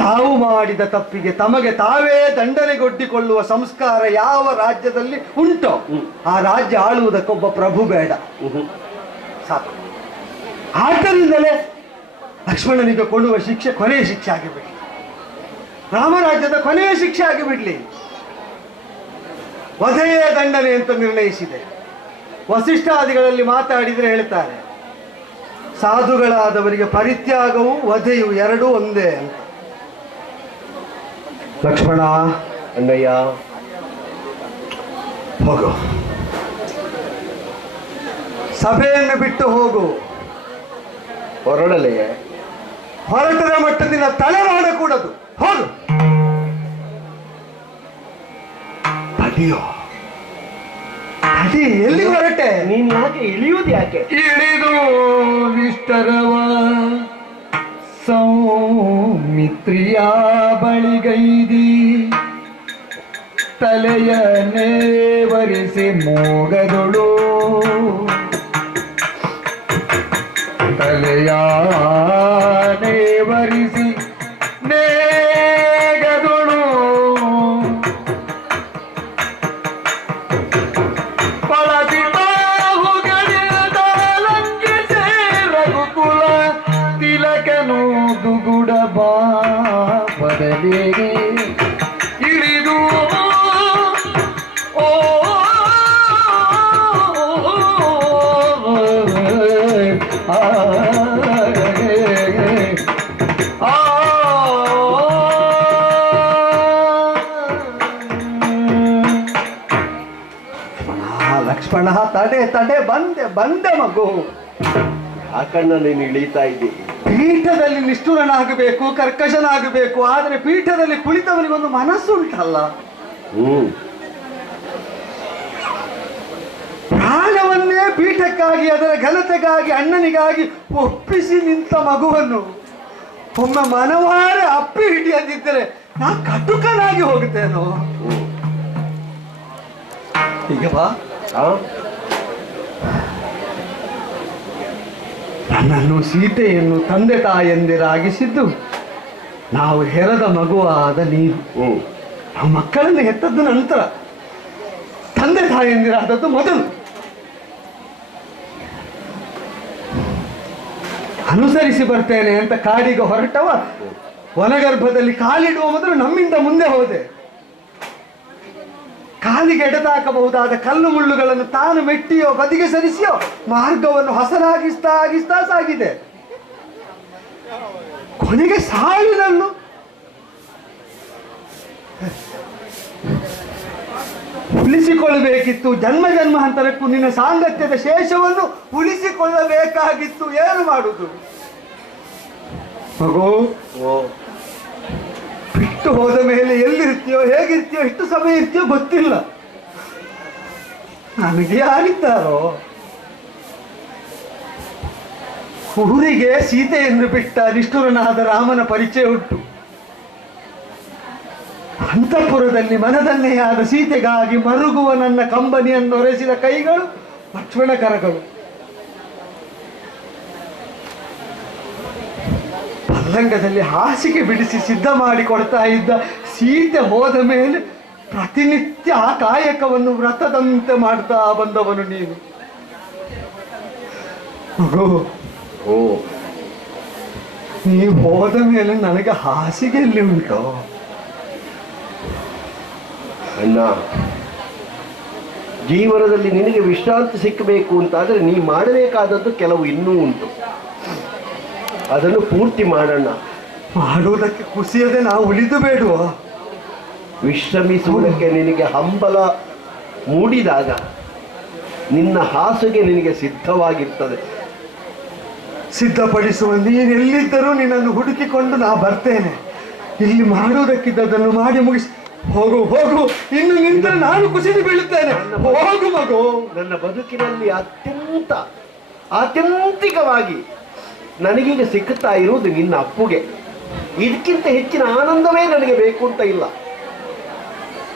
ತಾವು ಮಾಡಿದ ತಪ್ಪಿಗೆ ತಮಗೆ ತಾವೇ ದಂಡನೆಗೆ ಒಡ್ಡಿಕೊಳ್ಳುವ ಸಂಸ್ಕಾರ ಯಾವ ರಾಜ್ಯದಲ್ಲಿ ಉಂಟೋ ಆ ರಾಜ್ಯ ಆಳುವುದಕ್ಕೊಬ್ಬ ಪ್ರಭು ಬೇಡ. ಸಾಕು. ಆದ್ದರಿಂದಲೇ ಲಕ್ಷ್ಮಣನಿಗೆ ಕೊಡುವ ಶಿಕ್ಷೆ ಕೊನೆಯ ಶಿಕ್ಷೆ ಆಗಿಬಿಡ್ಲಿ, ರಾಮರಾಜ್ಯದ ಕೊನೆಯ ಶಿಕ್ಷೆ ಆಗಿಬಿಡ್ಲಿ. ವಧೆಯೇ ದಂಡನೆ ಅಂತ ನಿರ್ಣಯಿಸಿದೆ. ವಸಿಷ್ಠಾದಿಗಳಲ್ಲಿ ಮಾತಾಡಿದರೆ ಹೇಳ್ತಾರೆ, ಸಾಧುಗಳಾದವರಿಗೆ ಪರಿತ್ಯಾಗವು ವಧೆಯು ಎರಡೂ ಒಂದೇ ಅಂತ. ಲಕ್ಷ್ಮಣ, ಅಣ್ಣಯ್ಯ, ಹೋಗು, ಸಭೆಯನ್ನು ಬಿಟ್ಟು ಹೋಗು. ಹೊರಡಲೆಯೇ? ಹೊರಟದ ಮಟ್ಟದಿಂದ ತಲೆ ಮಾಡಕೂಡದು. ಹೋಗು. ತಡಿಯೋ, ತಡಿ. ಎಲ್ಲಿ ಹೊರಟೆ? ನೀನ್ ಯಾಕೆ ಇಳಿಯುವುದು ಯಾಕೆ? ಇಳಿದು ವಿಸ್ತರವ ಸೌಮಿತ್ರಿಯ ಬಳಿಗೈದಿ ತಲೆಯ ನೇವರಿಸಿ ಮೋಗದೊಳು ತಲೆಯ ನೇವರಿಸಿ ನೇಗದೊಳು ಪಳಸಿತಾಹುಗಳಿಂದ ಲಂಘಿಸಿ ರಘುಕುಲ ತಿಲಕನು ದುಗುಡ ಬದಲಿಗೆ ಇಳಿದು ಓ ಲಕ್ಷ್ಮಣ, ತಡೆ ತಡೆ, ಬಂದೆ ಬಂದೆ ಮಗು. ಯಾಕಣ್ಣ ನೀನು ಇಳೀತಾ ಇದ್ದಿ? ಪೀಠದಲ್ಲಿ ನಿಷ್ಠುರನಾಗಬೇಕು, ಕರ್ಕಶನಾಗಬೇಕು. ಆದರೆ ಪೀಠದಲ್ಲಿ ಕುಳಿತವನಿಗೊಂದು ಮನಸ್ಸುಂಟಲ್ಲ. ಪ್ರಾಣವನ್ನೇ ಪೀಠಕ್ಕಾಗಿ, ಅದರ ಘನತೆಗಾಗಿ, ಅಣ್ಣನಿಗಾಗಿ ಒಪ್ಪಿಸಿ ನಿಂತ ಮಗುವನ್ನು ಒಮ್ಮೆ ಮನವಾರ ಅಪ್ಪಿ ಹಿಡಿಯದಿದ್ದರೆ ನಾ ಕಟುಕನಾಗಿ ಹೋಗುತ್ತೇನೋ. ಈಗ ಬಾ. ನನ್ನನ್ನು ಸೀತೆಯನ್ನು ತಂದೆ ತಾಯಂದಿರಾಗಿಸಿದ್ದು ನಾವು ಹೆರದ ಮಗುವಾದ ನೀನು. ನಾವು ಮಕ್ಕಳನ್ನು ಹೆತ್ತದ್ದು ನಂತರ, ತಂದೆ ತಾಯಂದಿರಾದದ್ದು ಮೊದಲು. ಅನುಸರಿಸಿ ಬರ್ತೇನೆ ಅಂತ ಕಾಡಿಗೆ ಹೊರಟವ ವನಗರ್ಭದಲ್ಲಿ ಕಾಲಿಡುವ ಮೊದಲು ನಮ್ಮಿಂದ ಮುಂದೆ ಹೋದೆ. ಕಾಲಿಗೆ ಎಡೆದಾಕಬಹುದಾದ ಕಲ್ಲು ಮುಳ್ಳುಗಳನ್ನು ತಾನು ಮೆಟ್ಟಿಯೋ ಬದಿಗೆ ಸರಿಸಿಯೋ ಮಾರ್ಗವನ್ನು ಹಸನಾಗಿಸ್ತಾ ಸಾಗಿದೆ. ಕೊನೆಗೆ ಸಾವಿನನ್ನು ಉಳಿಸಿಕೊಳ್ಳಬೇಕಿತ್ತು. ಜನ್ಮ ಜನ್ಮಾಂತರಕ್ಕೂ ನಿನ್ನ ಸಾಂಗತ್ಯದ ಶೇಷವನ್ನು ಉಳಿಸಿಕೊಳ್ಳಬೇಕಾಗಿತ್ತು. ಏನು ಮಾಡುವುದು ಮಗು? ಬಿಟ್ಟು ಹೋದ ಮೇಲೆ ಎಲ್ಲಿರ್ತೀಯೋ, ಹೇಗಿರ್ತೀಯೋ, ಎಷ್ಟು ಸಮಯ ಇರ್ತೀಯೋ ಗೊತ್ತಿಲ್ಲ. ನನಗೆ ಯಾರಿದ್ದಾರೋ? ಊರಿಗೆ ಸೀತೆಯನ್ನು ಬಿಟ್ಟ ನಿಷ್ಠುರನಾದ ರಾಮನ ಪರಿಚಯ ಉಂಟು. ಅಂತಃಪುರದಲ್ಲಿ ಮನದನ್ನೇ ಆದ ಸೀತೆಗಾಗಿ ಮರುಗುವ ನನ್ನ ಕಂಬನಿಯನ್ನು ಒರೆಸಿದ ಕೈಗಳು ಲಕ್ಷ್ಮಣ ಕರಗಳು. ಪಲ್ಲಂಗದಲ್ಲಿ ಹಾಸಿಗೆ ಬಿಡಿಸಿ ಸಿದ್ಧ ಮಾಡಿ ಕೊಡ್ತಾ ಇದ್ದ ಸೀತೆ ಹೋದ ಮೇಲೆ ಪ್ರತಿನಿತ್ಯ ಆ ಕಾಯಕವನ್ನು ವ್ರತದಂತೆ ಮಾಡ್ತಾ ಬಂದವನು ನೀನು. ನೀವು ಹೋದ ಮೇಲೆ ನನಗೆ ಹಾಸಿಗೆ ಎಲ್ಲಿ ಉಂಟು? ಅಣ್ಣ, ಜೀವನದಲ್ಲಿ ನಿನಗೆ ವಿಶ್ರಾಂತಿ ಸಿಕ್ಕಬೇಕು ಅಂತಾದರೆ ನೀ ಮಾಡಬೇಕಾದದ್ದು ಕೆಲವು ಇನ್ನೂ ಉಂಟು. ಅದನ್ನು ಪೂರ್ತಿ ಮಾಡೋಣ. ಮಾಡುವುದಕ್ಕೆ ಕುಸಿಯದೆ ನಾವು ಉಳಿದು ಬೇಡುವ? ವಿಶ್ರಮಿಸುವುದಕ್ಕೆ ನಿನಗೆ ಹಂಬಲ ಮೂಡಿದಾಗ ನಿನ್ನ ಹಾಸಿಗೆ ನಿನಗೆ ಸಿದ್ಧವಾಗಿರ್ತದೆ. ಸಿದ್ಧಪಡಿಸುವ ನೀನೆಲ್ಲಿದ್ದರೂ ನಿನ್ನನ್ನು ಹುಡುಕಿಕೊಂಡು ನಾ ಬರ್ತೇನೆ. ಇಲ್ಲಿ ಮಾಡುವುದಕ್ಕಿದ್ದದನ್ನು ಮಾಡಿ ಮುಗಿಸಿ ಹೋಗು ಹೋಗು. ಇನ್ನು ನಿಂತರೆ ನಾನು ಕುಸಿದು ಬೀಳುತ್ತೇನೆ. ಹೋಗು ಮಗು. ನನ್ನ ಬದುಕಿನಲ್ಲಿ ಆತ್ಯಂತಿಕವಾಗಿ ನನಗೀಗ ಸಿಕ್ಕುತ್ತಾ ಇರುವುದು ನಿನ್ನ ಅಪ್ಪುಗೆ. ಇದಕ್ಕಿಂತ ಹೆಚ್ಚಿನ ಆನಂದವೇ ನನಗೆ ಬೇಕು ಅಂತ ಇಲ್ಲ.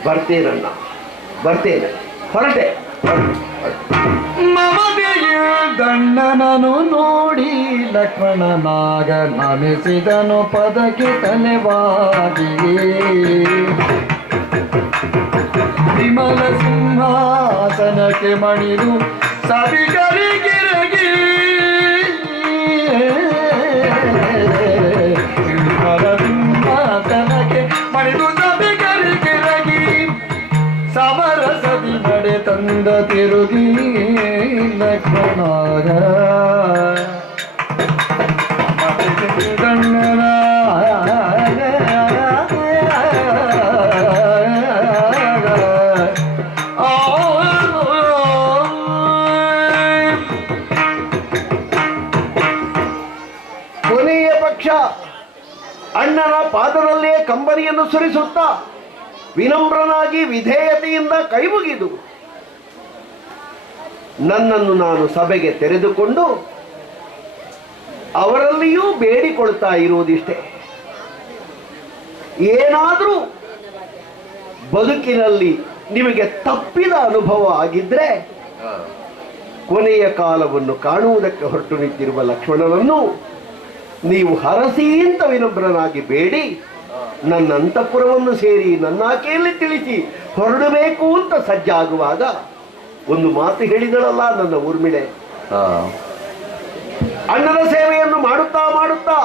ಬರ್ತೇನಣ್ಣ, ಬರ್ತೇನೆ. ಹೊರಟೆ. ದಂಡನನು ನೋಡಿ ಲಕ್ಷ್ಮಣನಾಗ ನಮಿಸಿದನು ಪದಕ್ಕೆ ತಲೆವಾಗಿ. ವಿಮಲ ಸಿಂಹಾಸನಕ್ಕೆ ಮಣಿದು ಸಭಿಕರಿಗಿರಗಿ. ವಿಮಲ ಸಿಂಹಾಸನಕ್ಕೆ ಮಣಿದು ಸಭಿಕರಿಗಿರಗಿ. ಸಮರಸದಿ ನಡೆ ತಂದ ತಿರುಗಿ ಲಕ್ಷ್ಮಣಾಗ. ಕೊನೆಯ ಪಕ್ಷ ಅಣ್ಣನ ಪಾದದಲ್ಲೇ ಕಂಬನಿಯನ್ನು ಸುರಿಸುತ್ತಾ ವಿನಮ್ರನಾಗಿ ವಿಧೇಯತೆಯಿಂದ ಕೈಮುಗಿದು ನನ್ನನ್ನು ನಾನು ಸಭೆಗೆ ತೆರೆದುಕೊಂಡು ಅವರಲ್ಲಿಯೂ ಬೇಡಿಕೊಳ್ತಾ ಇರುವುದಿಷ್ಟೇ. ಏನಾದರೂ ಬದುಕಿನಲ್ಲಿ ನಿಮಗೆ ತಪ್ಪಿದ ಅನುಭವ ಆಗಿದ್ರೆ ಕೊನೆಯ ಕಾಲವನ್ನು ಕಾಣುವುದಕ್ಕೆ ಹೊರಟು ನಿಂತಿರುವ ಲಕ್ಷ್ಮಣನನ್ನು ನೀವು ಹರಸಿ ಅಂತ ವಿನಮ್ರನಾಗಿ ಬೇಡಿ ನನ್ನ ಅಂತಃಪುರವನ್ನು ಸೇರಿ ನನ್ನಾಕೆಯಲ್ಲಿ ತಿಳಿಸಿ ಹೊರಡಬೇಕು ಅಂತ ಸಜ್ಜಾಗುವಾಗ ಒಂದು ಮಾತು ಹೇಳಿದಳಲ್ಲ ನನ್ನ ಊರ್ಮಿಳೆ. ಅಣ್ಣನ ಸೇವೆಯನ್ನು ಮಾಡುತ್ತಾ ಮಾಡುತ್ತಾ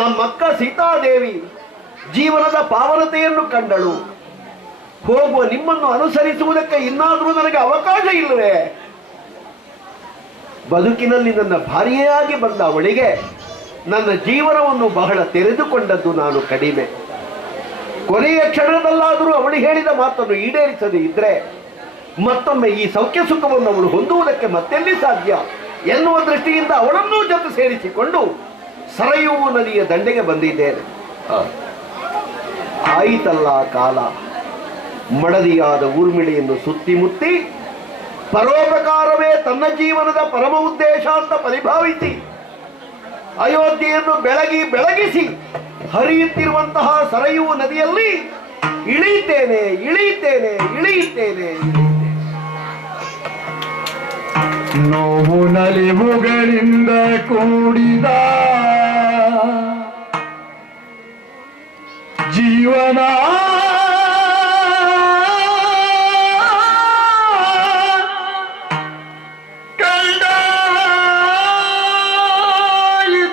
ನಮ್ಮಕ್ಕ ಸೀತಾದೇವಿ ಜೀವನದ ಪಾವನತೆಯನ್ನು ಕಂಡಳು. ಹೋಗುವ ನಿಮ್ಮನ್ನು ಅನುಸರಿಸುವುದಕ್ಕೆ ಇನ್ನಾದರೂ ನನಗೆ ಅವಕಾಶ ಇಲ್ಲವೇ? ಬದುಕಿನಲ್ಲಿ ನನ್ನ ಭಾರ್ಯೆಯಾಗಿ ಬಂದ ಅವಳಿಗೆ ನನ್ನ ಜೀವನವನ್ನು ಬಹಳ ತೆರೆದುಕೊಂಡದ್ದು ನಾನು ಕಡಿಮೆ. ಕೊನೆಯ ಕ್ಷಣದಲ್ಲಾದರೂ ಅವಳು ಹೇಳಿದ ಮಾತನ್ನು ಈಡೇರಿಸದೇ ಇದ್ರೆ ಮತ್ತೊಮ್ಮೆ ಈ ಸೌಖ್ಯ ಸುಖವನ್ನು ಅವಳು ಹೊಂದುವುದಕ್ಕೆ ಮತ್ತೆಲ್ಲಿ ಸಾಧ್ಯ ಎನ್ನುವ ದೃಷ್ಟಿಯಿಂದ ಅವಳನ್ನೂ ಜೊತೆ ಸೇರಿಸಿಕೊಂಡು ಸರಯೂ ನದಿಯ ದಂಡೆಗೆ ಬಂದಿದ್ದೇನೆ. ಆಯಿತಲ್ಲ ಕಾಲ. ಮಡದಿಯಾದ ಊರ್ಮಿಳೆಯನ್ನು ಸುತ್ತಿ ಮುತ್ತಿ ಪರೋಪಕಾರವೇ ತನ್ನ ಜೀವನದ ಪರಮ ಉದ್ದೇಶ ಅಂತ ಪರಿಭಾವಿಸಿ ಅಯೋಧ್ಯೆಯನ್ನು ಬೆಳಗಿಸಿ ಹರಿಯುತ್ತಿರುವಂತಹ ಸರಯೂ ನದಿಯಲ್ಲಿ ಇಳಿಯುತ್ತೇನೆ. ನೋವು ನಲಿವುಗಳಿಂದ ಕೂಡಿದ ಜೀವನ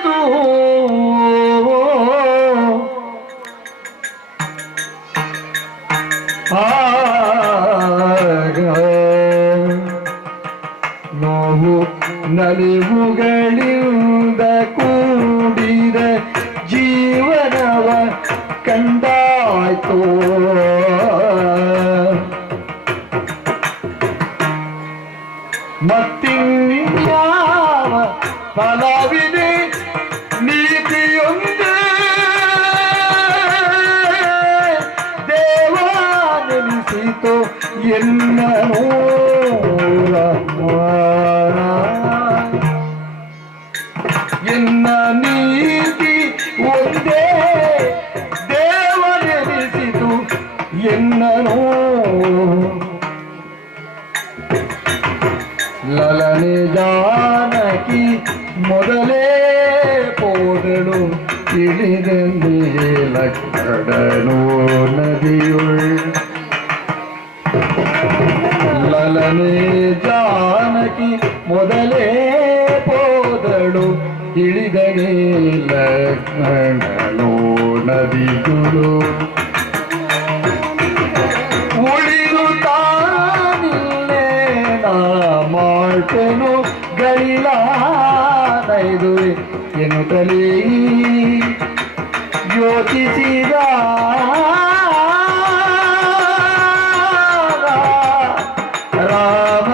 ಕಂಡಾಯಿತು. ನೋವು ನಲಿವುಗಳಿಂದ ಕೂಡಿದ ಜೀವನವ ಕಂಡಾಯ್ತು. ಮತ್ತಿನ್ಯಾವ ಫಲವಿದೆ ನೀತಿಯೊಂದೇ ದೇವಾನೆನಿಸಿತು ಎನ್ನೋ. ಎನ್ನ ನೀತಿ ಒಂದೇ ದೇವನೆನಿಸಿತು ಎನ್ನೋ. ಲಲನೆ ಜಾನಕಿ ಮೊದಲೇ ಪೋದಳು ತಿಳಿದಲ್ಲಿ ಲಕ್ಕಡನೋ ನದಿಯುಳ್. ಲಲನೆ ಜಾನಕಿ ಮೊದಲೇ ಪೋದಳು ಇಳಿದನೇ ಲಕ್ಷ್ಮಣನು ನದಿಗಳು ಉಳಿದು ತಾನಿಲ್ಲೇ ನಾ ಮಾಡ್ತೇನು ಗೈಲಾನೈದು ಎನ್ನುತ್ತಲೇ ಯೋಚಿಸಿದ ರಾಮ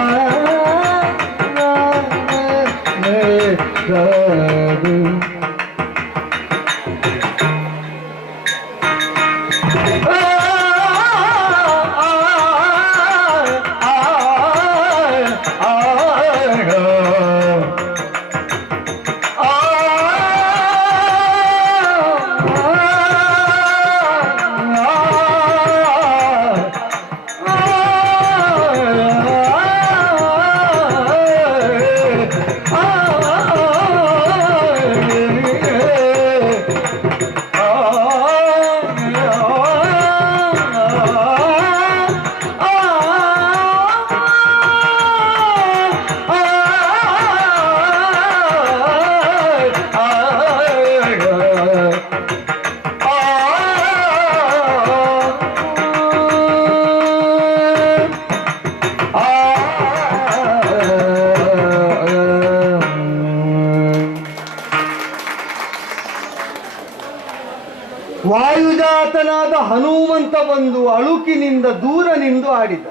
ವಾಯುಜಾತನಾದ ಹನುಮಂತ ಬಂದು ಅಳುಕಿನಿಂದ ದೂರ ನಿಂದು ಆಡಿದ.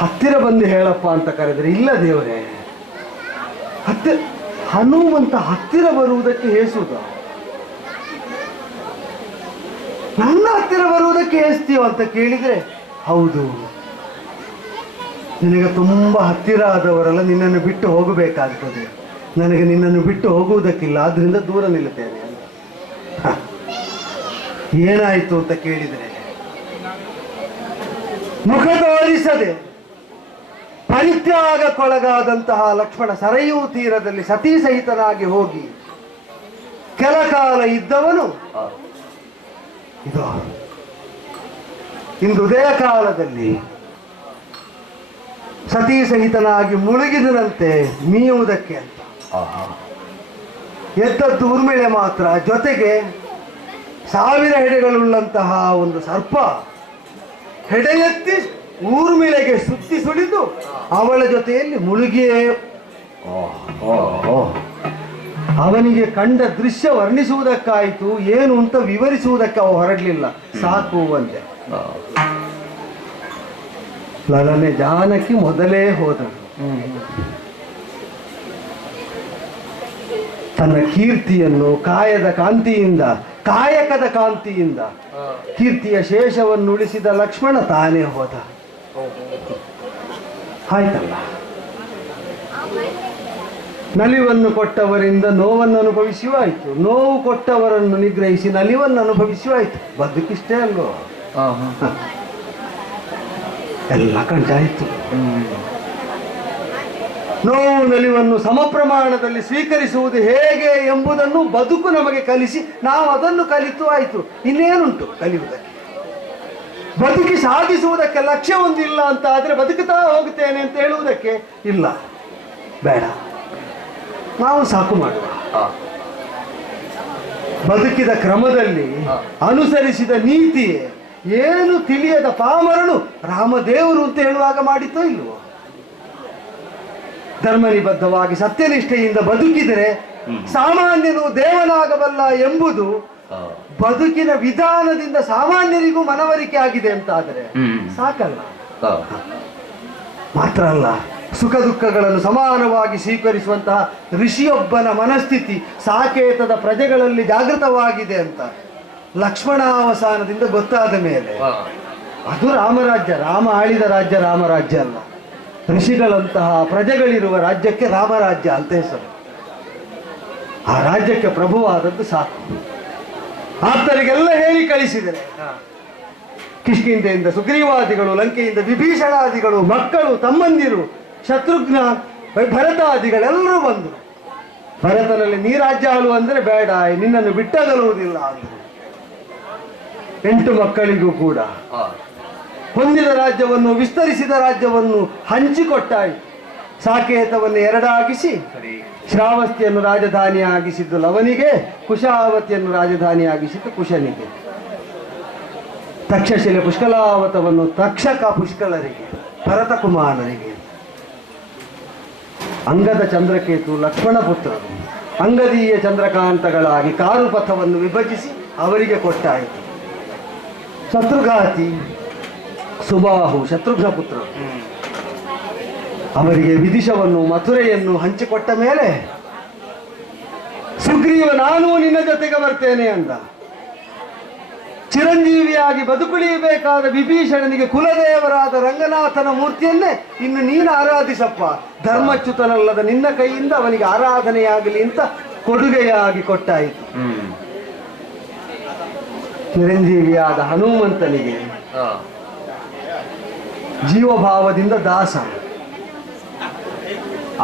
ಹತ್ತಿರ ಬಂದು ಹೇಳಪ್ಪ ಅಂತ ಕರೆದ್ರೆ ಇಲ್ಲ ದೇವರೇ, ಹನುಮಂತ ಹತ್ತಿರ ಬರುವುದಕ್ಕೆ ಹೇಸುದ? ನನ್ನ ಹತ್ತಿರ ಬರುವುದಕ್ಕೆ ಹೇಸ್ತೀವ ಅಂತ ಕೇಳಿದ್ರೆ ಹೌದು, ನಿನಗೆ ತುಂಬ ಹತ್ತಿರ ಆದವರೆಲ್ಲ ನಿನ್ನನ್ನು ಬಿಟ್ಟು ಹೋಗಬೇಕಾಗ್ತದೆ, ನನಗೆ ನಿನ್ನನ್ನು ಬಿಟ್ಟು ಹೋಗುವುದಕ್ಕಿಲ್ಲ, ಆದ್ರಿಂದ ದೂರ ನಿಲ್ಲುತ್ತೇನೆ ಅಂತ. ಏನಾಯಿತು ಅಂತ ಕೇಳಿದರೆ ಮುಖ ತೋರಿಸದೆ ಪರಿತ್ಯಾಗಕ್ಕೊಳಗಾದಂತಹ ಲಕ್ಷ್ಮಣ ಸರಯೂ ತೀರದಲ್ಲಿ ಸತೀ ಸಹಿತನಾಗಿ ಹೋಗಿ ಕೆಲ ಕಾಲ ಇದ್ದವನು ಇದು ಇಂದು ಉದಯ ಕಾಲದಲ್ಲಿ ಸತೀ ಸಹಿತನಾಗಿ ಮುಳುಗಿದನಂತೆ ಮೀಯುವುದಕ್ಕೆ ಅಂತ. ಎದ್ದದ್ದು ಊರ್ಮಿಳೆ ಮಾತ್ರ, ಜೊತೆಗೆ 1000 ಹೆಡೆಗಳುಳ್ಳಂತಹ ಒಂದು ಸರ್ಪ ಹೆಡೆ ಎತ್ತಿ ಊರ್ಮಿಳೆಗೆ ಸುತ್ತಿ ಸುಳಿದು ಅವಳ ಜೊತೆಯಲ್ಲಿ ಮುಳುಗಿಯೇ. ಅವನಿಗೆ ಕಂಡ ದೃಶ್ಯ ವರ್ಣಿಸುವುದಕ್ಕಾಯಿತು, ಏನು ಅಂತ ವಿವರಿಸುವುದಕ್ಕೆ ಅವ ಹೊರಡಲಿಲ್ಲ, ಸಾಕು ಅಂದೆ. ಲಲನೆ ಜಾನಕಿ ಮೊದಲೇ ಹೋದಳು. ತನ್ನ ಕೀರ್ತಿಯನ್ನು ಕಾಯಕದ ಕಾಂತಿಯಿಂದ ಕೀರ್ತಿಯ ಶೇಷವನ್ನು ಉಳಿಸಿದ ಲಕ್ಷ್ಮಣ ತಾನೇ ಹೋದ. ಆಯ್ತಲ್ಲ, ನಲಿವನ್ನು ಕೊಟ್ಟವರಿಂದ ನೋವನ್ನು ಅನುಭವಿಸುವ ಆಯ್ತು, ನೋವು ಕೊಟ್ಟವರನ್ನು ನಿಗ್ರಹಿಸಿ ನಲಿವನ್ನು ಅನುಭವಿಸುವ ಆಯ್ತು. ಬದುಕಿಷ್ಟೇ ಅಲ್ವೋ, ಎಲ್ಲ ಕಂಡಾಯ್ತು. ನೋವು ನಲಿವನ್ನು ಸಮಪ್ರಮಾಣದಲ್ಲಿ ಸ್ವೀಕರಿಸುವುದು ಹೇಗೆ ಎಂಬುದನ್ನು ಬದುಕು ನಮಗೆ ಕಲಿಸಿ ನಾವು ಅದನ್ನು ಕಲಿತು ಆಯಿತು. ಇನ್ನೇನುಂಟು ಕಲಿಯುವುದಕ್ಕೆ? ಬದುಕಿ ಸಾಧಿಸುವುದಕ್ಕೆ ಲಕ್ಷ್ಯ ಒಂದಿಲ್ಲ ಅಂತ ಆದರೆ ಬದುಕುತ್ತಾ ಹೋಗುತ್ತೇನೆ ಅಂತ ಹೇಳುವುದಕ್ಕೆ ಇಲ್ಲ, ಬೇಡ, ನಾವು ಸಾಕು ಮಾಡುವ. ಬದುಕಿದ ಕ್ರಮದಲ್ಲಿ ಅನುಸರಿಸಿದ ನೀತಿಯೇ ಏನು ತಿಳಿಯದ ಪಾಮರನು ರಾಮದೇವರು ಅಂತ ಹೇಳುವಾಗ ಮಾಡಿತೋ ಇಲ್ವೋ? ಧರ್ಮನಿಬದ್ಧವಾಗಿ ಸತ್ಯನಿಷ್ಠೆಯಿಂದ ಬದುಕಿದರೆ ಸಾಮಾನ್ಯನು ದೇವನಾಗಬಲ್ಲ ಎಂಬುದು ಬದುಕಿನ ವಿಧಾನದಿಂದ ಸಾಮಾನ್ಯರಿಗೂ ಮನವರಿಕೆ ಆಗಿದೆ ಅಂತ ಆದರೆ ಸಾಕಲ್ಲ. ಮಾತ್ರ ಅಲ್ಲ, ಸುಖ ದುಃಖಗಳನ್ನು ಸಮಾನವಾಗಿ ಸ್ವೀಕರಿಸುವಂತಹ ಋಷಿಯೊಬ್ಬನ ಮನಸ್ಥಿತಿ ಸಾಕೇತದ ಪ್ರಜೆಗಳಲ್ಲಿ ಜಾಗೃತವಾಗಿದೆ ಅಂತ ಲಕ್ಷ್ಮಣಾವಸಾನದಿಂದ ಗೊತ್ತಾದ ಮೇಲೆ ಅದು ರಾಮರಾಜ್ಯ, ರಾಮ ಆಳಿದ ರಾಜ್ಯ ರಾಮರಾಜ್ಯ ಅಲ್ಲ. ಋಷಿಗಳಂತಹ ಪ್ರಜೆಗಳಿರುವ ರಾಜ್ಯಕ್ಕೆ ರಾಮರಾಜ್ಯ ಅಂತ ಹೆಸರು. ಆ ರಾಜ್ಯಕ್ಕೆ ಪ್ರಭುವಾದದ್ದು ಸಾಕು. ಆಪ್ತರಿಗೆಲ್ಲ ಹೇಳಿ ಕಳಿಸಿದರೆ ಕಿಷ್ಕಿಂಧೆಯಿಂದ ಸುಗ್ರೀವಾದಿಗಳು, ಲಂಕೆಯಿಂದ ವಿಭೀಷಣಾದಿಗಳು, ಮಕ್ಕಳು, ತಮ್ಮಂದಿರು, ಶತ್ರುಘ್ನ, ಭರತಾದಿಗಳೆಲ್ಲರೂ ಬಂದರು. ಭರತನಲ್ಲಿ ನೀ ರಾಜ್ಯ ಆಳು ಅಂದರೆ ಬೇಡ, ನಿನ್ನನ್ನು ಬಿಟ್ಟಗಲುವುದಿಲ್ಲ ಅಂದರು. 8 ಮಕ್ಕಳಿಗೂ ಕೂಡ ಹೊಂದಿದ ರಾಜ್ಯವನ್ನು, ವಿಸ್ತರಿಸಿದ ರಾಜ್ಯವನ್ನು ಹಂಚಿಕೊಟ್ಟಾಯಿತು. ಸಾಕೇತವನ್ನು ಎರಡಾಗಿಸಿ ಶ್ರಾವಸ್ತಿಯನ್ನು ರಾಜಧಾನಿಯಾಗಿಸಿದ್ದು ಲವನಿಗೆ, ಕುಶಾವತಿಯನ್ನು ರಾಜಧಾನಿಯಾಗಿಸಿದ್ದು ಕುಶನಿಗೆ. ತಕ್ಷಶಿಲೆ ಪುಷ್ಕಲಾವತವನ್ನು ತಕ್ಷಕ ಪುಷ್ಕಲರಿಗೆ, ಭರತಕುಮಾರರಿಗೆ. ಅಂಗದ ಚಂದ್ರಕೇತು ಲಕ್ಷ್ಮಣ ಪುತ್ರರು ಅಂಗದೀಯ ಚಂದ್ರಕಾಂತಗಳಾಗಿ ಕಾರುಪಥವನ್ನು ವಿಭಜಿಸಿ ಅವರಿಗೆ ಕೊಟ್ಟಾಯಿತು. ಶತ್ರುಘಾತಿ ಸುಬಾಹು ಶತ್ರುಘ್ನ ಪುತ್ರರು ಅವರಿಗೆ ವಿದಿಶವನ್ನು ಮಥುರೆಯನ್ನು ಹಂಚಿಕೊಟ್ಟ ಮೇಲೆ ಸುಗ್ರೀವ ನಾನು ನಿನ್ನ ಜೊತೆಗೆ ಬರ್ತೇನೆ ಅಂದ. ಚಿರಂಜೀವಿಯಾಗಿ ಬದುಕುಳಿಯಬೇಕಾದ ವಿಭೀಷಣನಿಗೆ ಕುಲದೇವರಾದ ರಂಗನಾಥನ ಮೂರ್ತಿಯನ್ನೇ ಇನ್ನು ನೀನು ಆರಾಧಿಸಪ್ಪ, ಧರ್ಮಚ್ಯುತನಲ್ಲದ ನಿನ್ನ ಕೈಯಿಂದ ಅವನಿಗೆ ಆರಾಧನೆಯಾಗಲಿ ಅಂತ ಕೊಡುಗೆಯಾಗಿ ಕೊಟ್ಟಾಯಿತು. ಚಿರಂಜೀವಿಯಾದ ಹನುಮಂತನಿಗೆ ಜೀವಭಾವದಿಂದ ದಾಸ,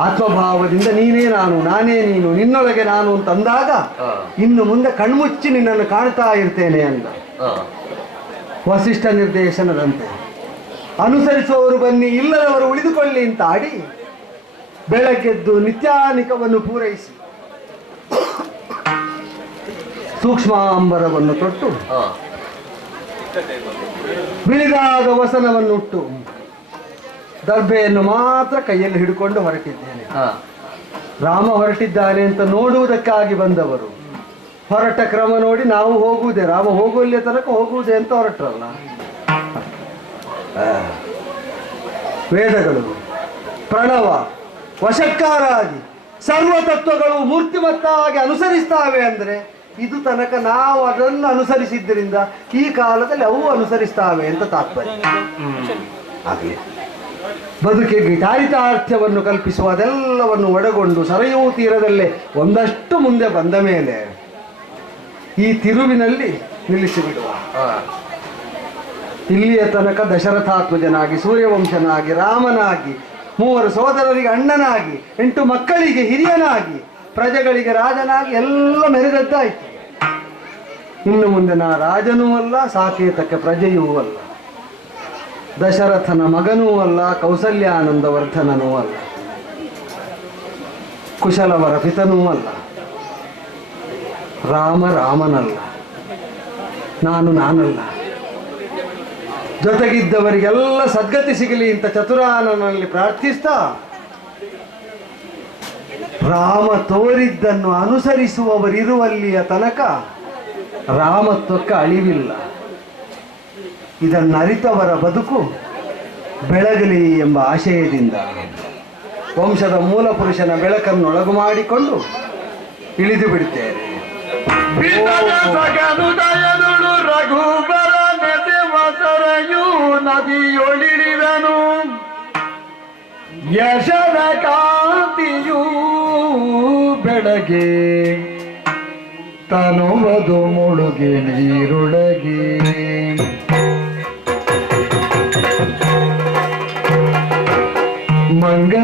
ಆತ್ಮಭಾವದಿಂದ ನೀನೇ ನಾನು ನಾನೇ ನೀನು ನಿನ್ನೊಳಗೆ ನಾನು ಅಂತಂದಾಗ ಇನ್ನು ಮುಂದೆ ಕಣ್ಮುಚ್ಚಿ ನಿನ್ನನ್ನು ಕಾಣ್ತಾ ಇರ್ತೇನೆ ಅಂದ. ವಸಿಷ್ಠ ನಿರ್ದೇಶನದಂತೆ ಅನುಸರಿಸುವವರು ಬನ್ನಿ, ಇಲ್ಲದವರು ಉಳಿದುಕೊಳ್ಳಿ ಅಂತ ಆಡಿ ಬೆಳಗ್ಗೆದ್ದು ನಿತ್ಯಾನಿಕವನ್ನು ಪೂರೈಸಿ ಸೂಕ್ಷ್ಮಾಂಬರವನ್ನು ತೊಟ್ಟು ಬಿಳಿದಾದ ವಸನವನ್ನುಟ್ಟು ದರ್ಭೆಯನ್ನು ಮಾತ್ರ ಕೈಯಲ್ಲಿ ಹಿಡ್ಕೊಂಡು ಹೊರಟಿದ್ದೇನೆ. ರಾಮ ಹೊರಟಿದ್ದಾನೆ ಅಂತ ನೋಡುವುದಕ್ಕಾಗಿ ಬಂದವರು. ಹೊರಟ ಕ್ರಮ ನೋಡಿ ನಾವು ಹೋಗುವುದೇ, ರಾಮ ಹೋಗುವಲ್ಲಿಯ ತನಕ ಹೋಗುವುದೇ ಅಂತ ಹೊರಟ್ರಲ್ಲ. ವೇದಗಳು ಪ್ರಣವ ವಶಕ್ಕಾರಾಗಿ ಸರ್ವತತ್ವಗಳು ಮೂರ್ತಿಮತ್ತಾಗಿ ಅನುಸರಿಸ್ತಾವೆ ಅಂದರೆ ಇದು ತನಕ ನಾವು ಅದನ್ನು ಅನುಸರಿಸಿದ್ದರಿಂದ ಈ ಕಾಲದಲ್ಲಿ ಅವು ಅನುಸರಿಸ್ತಾವೆ ಅಂತ ತಾತ್ಪರ್ಯ. ಹಾಗೆ ಬದುಕಿಗೆ ಚಾರಿತಾರ್ಥ್ಯವನ್ನು ಕಲ್ಪಿಸುವ ಅದೆಲ್ಲವನ್ನು ಒಳಗೊಂಡು ಸರಯೂ ತೀರದಲ್ಲೇ ಒಂದಷ್ಟು ಮುಂದೆ ಬಂದ ಮೇಲೆ ಈ ತಿರುವಿನಲ್ಲಿ ನಿಲ್ಲಿಸಿಬಿಡುವ. ಇಲ್ಲಿಯ ತನಕ ದಶರಥಾತ್ಮಜನಾಗಿ, ಸೂರ್ಯವಂಶನಾಗಿ, ರಾಮನಾಗಿ, 3 ಸೋದರರಿಗೆ ಅಣ್ಣನಾಗಿ, 8 ಮಕ್ಕಳಿಗೆ ಹಿರಿಯನಾಗಿ, ಪ್ರಜೆಗಳಿಗೆ ರಾಜನಾಗಿ ಎಲ್ಲ ಮೆರೆದದ್ದಾಯಿತು. ಇನ್ನು ಮುಂದೆ ನಾ ರಾಜನೂ ಅಲ್ಲ, ಸಾಕೇತಕ್ಕೆ ಪ್ರಜೆಯೂ ಅಲ್ಲ, ದಶರಥನ ಮಗನೂ ಅಲ್ಲ, ಕೌಸಲ್ಯಾನಂದವರ್ಧನನೂ ಅಲ್ಲ, ಕುಶಲವರ ಪಿತನೂ ಅಲ್ಲ, ರಾಮ ರಾಮನಲ್ಲ, ನಾನು ನಾನಲ್ಲ. ಜೊತೆಗಿದ್ದವರಿಗೆಲ್ಲ ಸದ್ಗತಿ ಸಿಗಲಿ ಅಂತ ಚತುರಾನನಲ್ಲಿ ಪ್ರಾರ್ಥಿಸ್ತಾ ರಾಮ ತೋರಿದ್ದನ್ನು ಅನುಸರಿಸುವವರಿರುವಲ್ಲಿಯ ತನಕ ರಾಮತ್ವಕ್ಕೆ ಅಳಿವಿಲ್ಲ. ಇದನ್ನರಿತವರ ಬದುಕು ಬೆಳಗಲಿ ಎಂಬ ಆಶಯದಿಂದ ವಂಶದ ಮೂಲ ಪುರುಷನ ಬೆಳಕನ್ನೊಳಗು ಮಾಡಿಕೊಂಡು ಇಳಿದು ಬಿಡುತ್ತೇನೆ. ರಘುಬರ ನೆಸೆವಸರೆಯೂ ನದಿಯೊಳಿಡಿದನು, ಯಶದ ಕಾಂತಿಯೂ ಬೆಳಗ್ಗೆ ತನುವುದು ಮುಳುಗಿ ನೀರೊಳಗೆ. ಮಂಗಲ